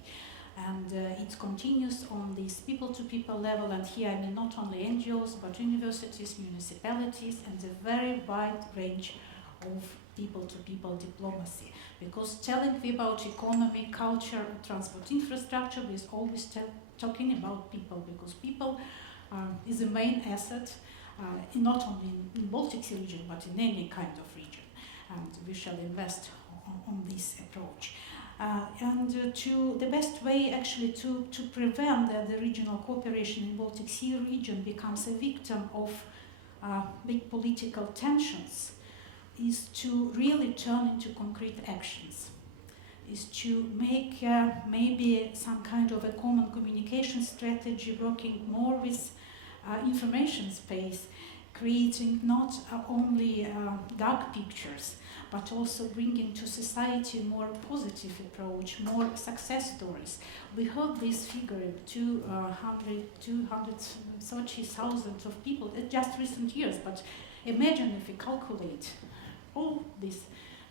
And it continues on this people-to-people level, and here I mean not only NGOs, but universities, municipalities, and a very wide range of people-to-people diplomacy. Because telling about economy, culture, transport infrastructure, we're always talking about people, because people is the main asset, not only in Baltic Sea region, but in any kind of region. And we shall invest on this approach. And to the best way actually to prevent that the regional cooperation in Baltic Sea region becomes a victim of big political tensions is to really turn into concrete actions, is to make maybe some kind of a common communication strategy, working more with information space, creating not only dark pictures, but also bringing to society a more positive approach, more success stories. We heard this figure, 230,000 of people in just recent years, but imagine if we calculate all these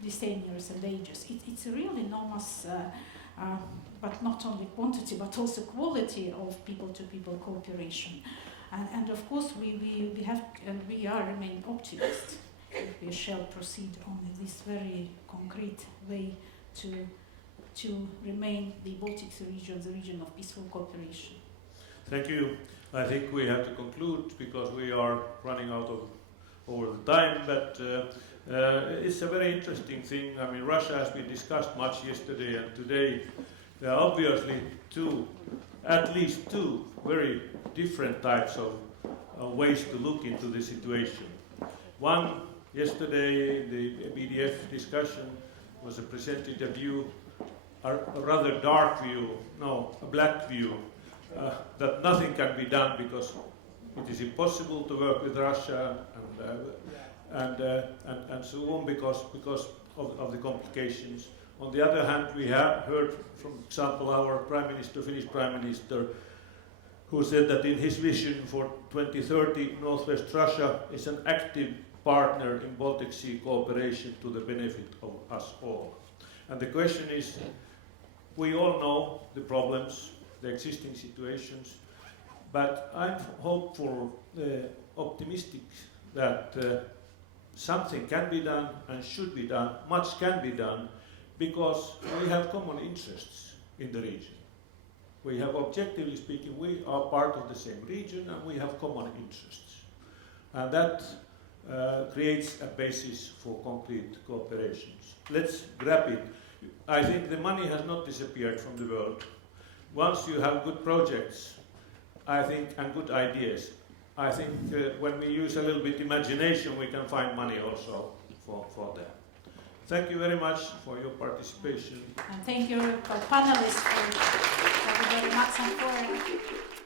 decennials and ages. It's a really enormous, but not only quantity, but also quality of people-to-people cooperation. And of course, we have and we are remain optimists. We shall proceed on this very concrete way to remain the Baltic region, the region of peaceful cooperation. Thank you. I think we have to conclude because we are running out of over the time, but it's a very interesting thing. I mean, Russia has been discussed much yesterday and today. There are obviously at least two very different types of ways to look into the situation. One, yesterday, the BDF discussion was presented a view, a rather dark view, no, a black view, that nothing can be done because it is impossible to work with Russia and so on because of the complications. On the other hand, we have heard, for example, our Prime Minister, Finnish Prime Minister, who said that in his vision for 2030, Northwest Russia is an active partner in Baltic Sea cooperation to the benefit of us all. And the question is, we all know the problems, the existing situations, but I'm hopeful, optimistic that something can be done and should be done, much can be done, because we have common interests in the region. We have, objectively speaking, we are part of the same region and we have common interests. And that creates a basis for concrete cooperations. Let's grab it. I think the money has not disappeared from the world. Once you have good projects, I think, and good ideas, I think when we use a little bit imagination, we can find money also for that. Thank you very much for your participation. And thank you for panelists for the very much and for